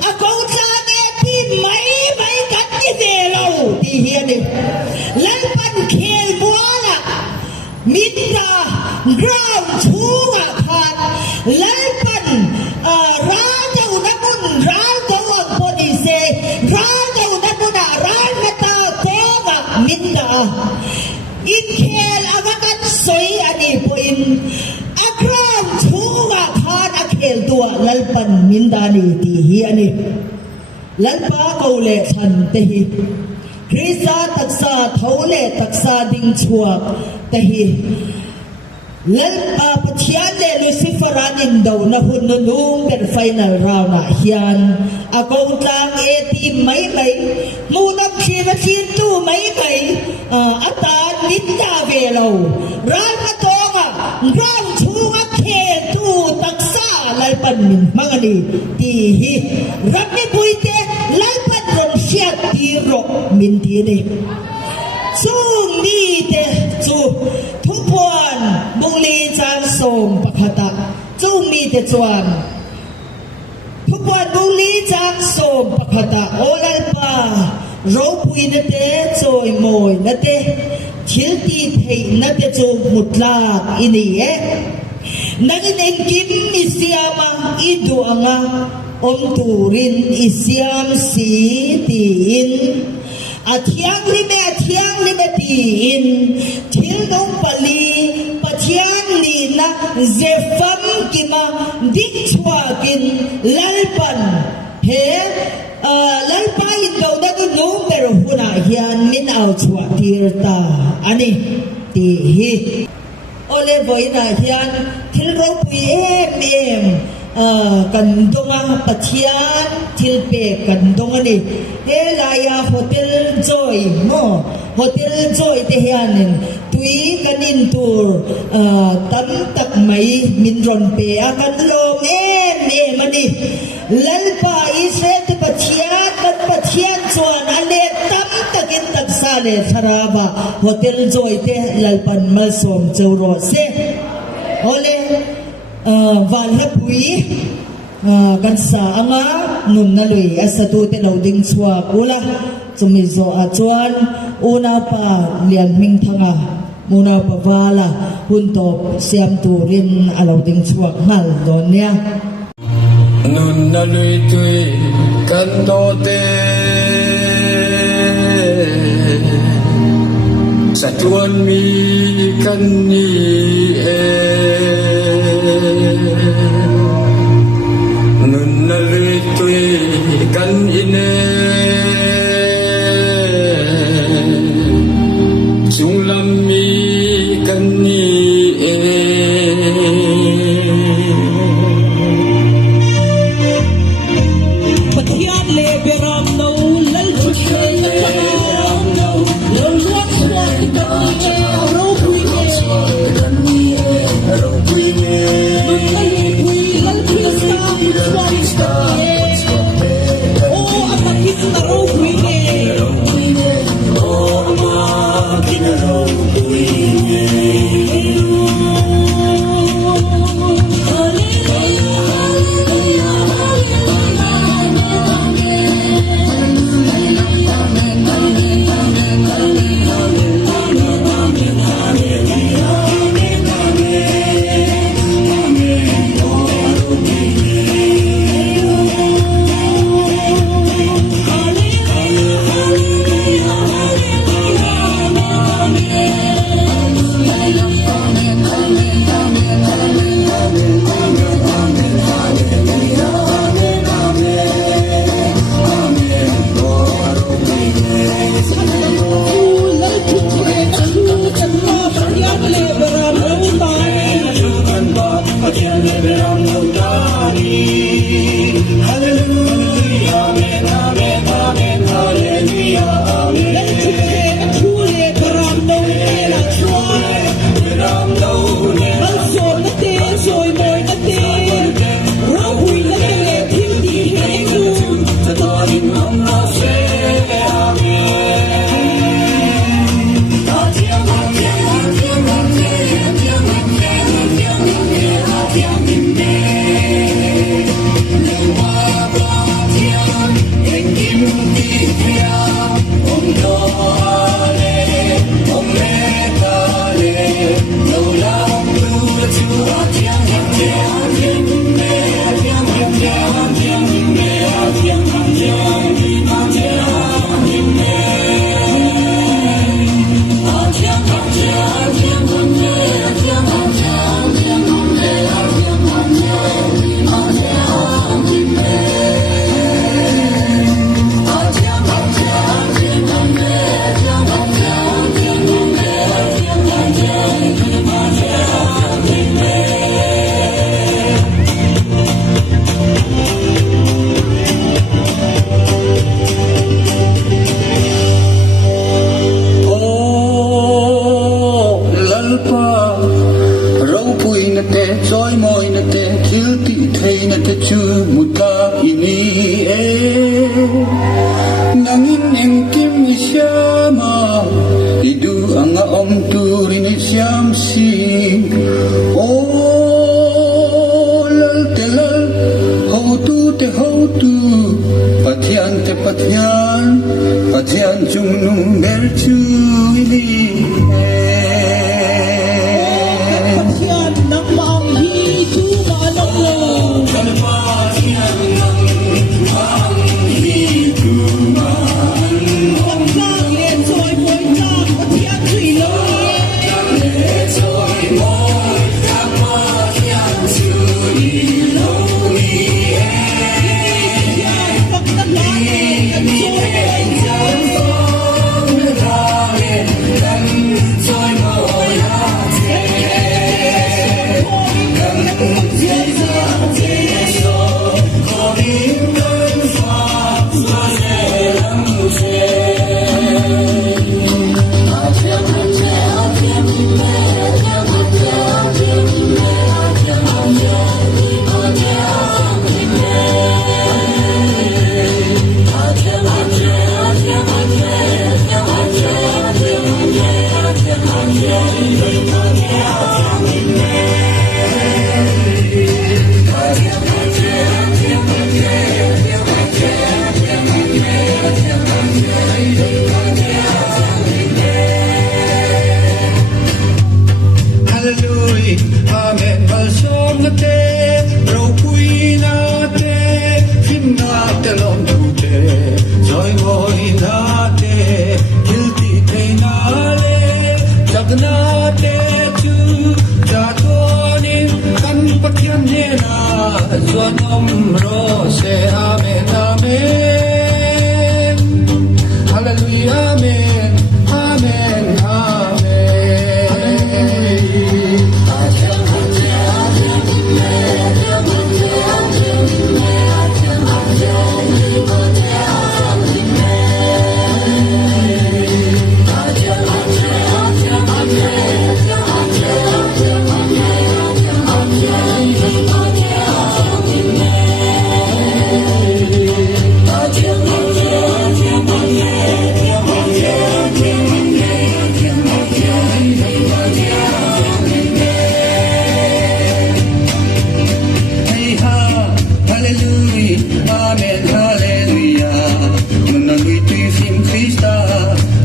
a ko tla ne ti mai kat ti de lo ti hi ni lai pan khel buala mitra ground chunga phat lai pan ra jau na mun ra lalpan mindani ti hi ani lalpa kaule than te hi Krista taksa thole taksa ding chuak te hi lalpa pathian le Luciferan in do na hun nung per final round na hian akong tlang eti mai mai munam khina chin tu mai mai atan ninda velo ran atonga ran chunga khe tu taksa lalpan min mangani ti hi ramni buite lalpan rom siat ti ro min ti ni chung mi te chu thupuan bungli chang som pakhata chung mi te chuan thupuan bungli chang som pakhata olal pa ro pui na te choi moi na te thil ti thei na te chu mutlak ini nagin engkim isiama idu anga om turin isiam si tin athiang lime tin thil dong pali pathian ni na zefam kima dik chwakin lalpan he lalpa in do da du no pero huna hian min au chwa tirta ani ti hi ole boina hian thil ro pui em kan donga pathian thil pe kan donga ni he laya hotel joy mo hotel joy te hianin tui kanin tur tam tak mai min ron pe a kan lom em ani lalpa ise te pathian kan pathian chuan ale tam takin taksa le tharaba hotel joy te lalpan mal som chawro se ole van hapui kan sa anga nun na lui asatu te loading chua kula chumi zo a chuan una pa lian ming thanga muna pa wala hunto siam turin a loading chua ngal don nia nun na lui tui kan to te sa tuan mi kan ni nun na lui tui kan ine chung lam mi kan ni pathian le beram no lal chu she no lo luat luat kan ro pui kan ni ro pui ne pui lal Krista swat o tu patian chung nung ber chu ni Pasian ng maang hitu maalong Pagkang len soy boy chak pasian chui Amen balsom na te Rokui na te Kim na te lom tu te Joy moi na te Hilti te na le Jag na te tu Jatonin kan patyan ne na Zuan om ro se amen amen Hallelujah amen amen Amen, Hallelujah. Nung nangui tuy sim Krista,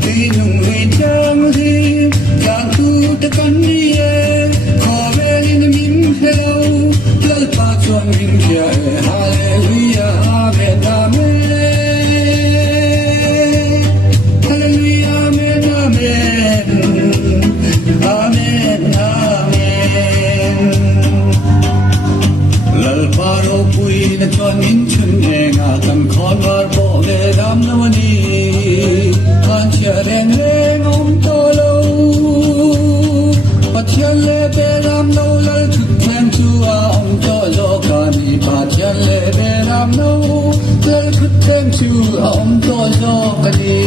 tuy nung hui chang hi, yang tu te kan ni e, ko ve in min hello, lal pa chuan min kia e, Hallelujah, Amen, Amen. Hallelujah, Amen, Amen. Amen, Amen. Lal paro pui na chuan min chun e nga kan khon war bo ve dam na mani kan chia ren reng om to lo pathian le be ram no lal thut thang chu a om to lo ka ni pathian le be ram no lal thut thang chu a om to lo ka ni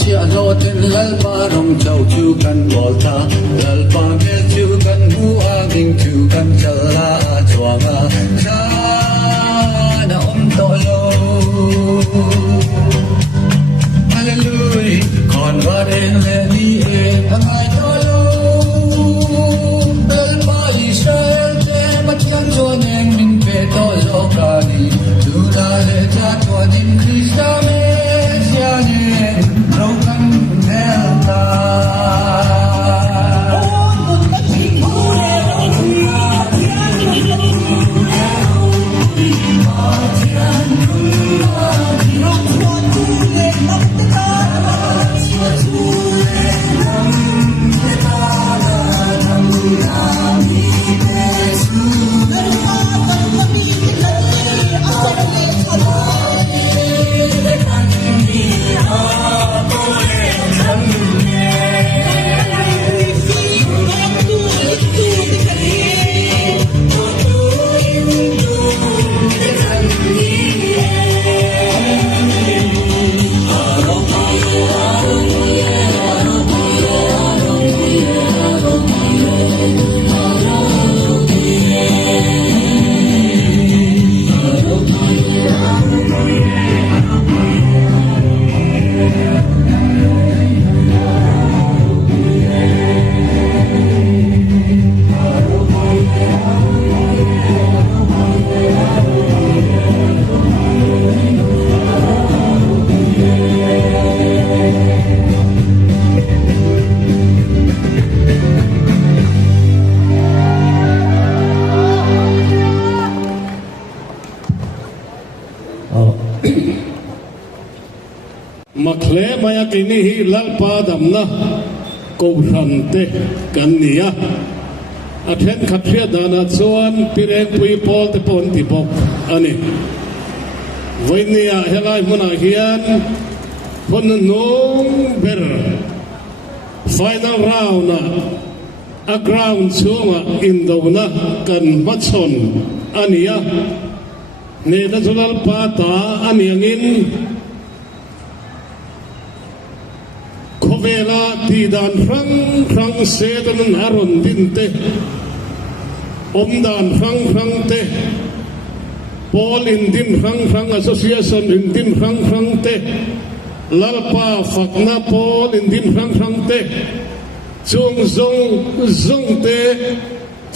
Chia lo ten lal pa rong chau chu kan bol tha lal pa me chu kan hu a ding chu kan chal la chuang a cha na om to lo Hallelujah kon va den le ni e hai to lo lal pa Israel te ma chian cho neng min pe to lo ka ni tu na le cha to din Krista me sia ne broken delta มาเคลมาอยากกินนี่ลัลปาดำนะกูรันเตกันนี่อะอาเทนขัดเรียดานาส่วนพิเรงปุยปอลเตปอนติปอกอันนี้วันนี้เฮลัยมุนาเฮียนคนน้องเบอร์final round นะa ground ช่วงอินโดนะกันมัดชนอันนี้อะเนตจุลปาตาอันนี้งินเวลาที่ดานครั้งเสดนั้นอารมณ์ดินเตดานครั้งเตปอลอินดินครั้ง association อินดินครั้งเตลัลปาฝักนาปอลอินดินครั้งเตจงเต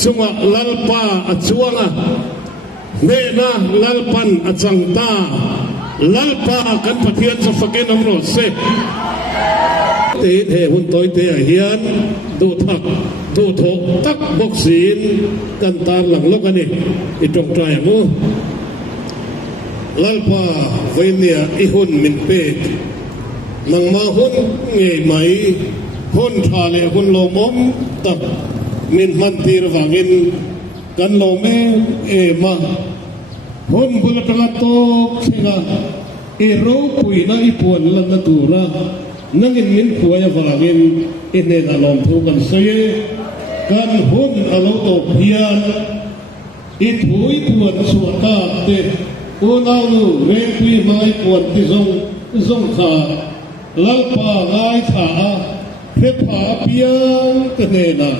จงลัลปาอัจวงะเนนะลัลปันอัจังตาลัลปากันปะเทียนจะฝักนำรถเซเตะหุ่นต่อยเตะเฮียนดูทักดูถกตักบกศีลกันตาหลังลกกันนี่อีตรงใจมูลัลปาเวเนียอีหุ่นมินเปกนังมาหุ่นเงยไหมหุ่นทาเลหุ่นโลมอมตับมินมันตีระหว่างมินกันโลเมมาหุ่นบุลตะโตเชงาเอโรปุยนาอีปวนลันตูระนั่งอินมินขวยฝรั่งอินเนตอารมณ์ทุกันเสียกันหุ่นอารมณ์ตกเพียนอิถุยปวดสวดตาเตอุณาลูเรียนคุยไม่ปวดที่ทรงขาลัลปาไงขาเพลผาเพียงกันเนน่ะ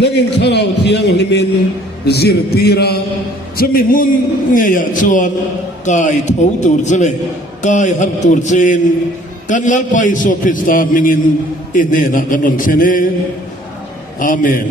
นั่งอินขราวเทียงลิมินจิรตีระจะมีมุนเงียชวนกายทูตูร์เจเลกายหักตูร์เจนกันลัลปาอิสุคริสตามิงินอินเนน่ะกันนนเซเนอาเมน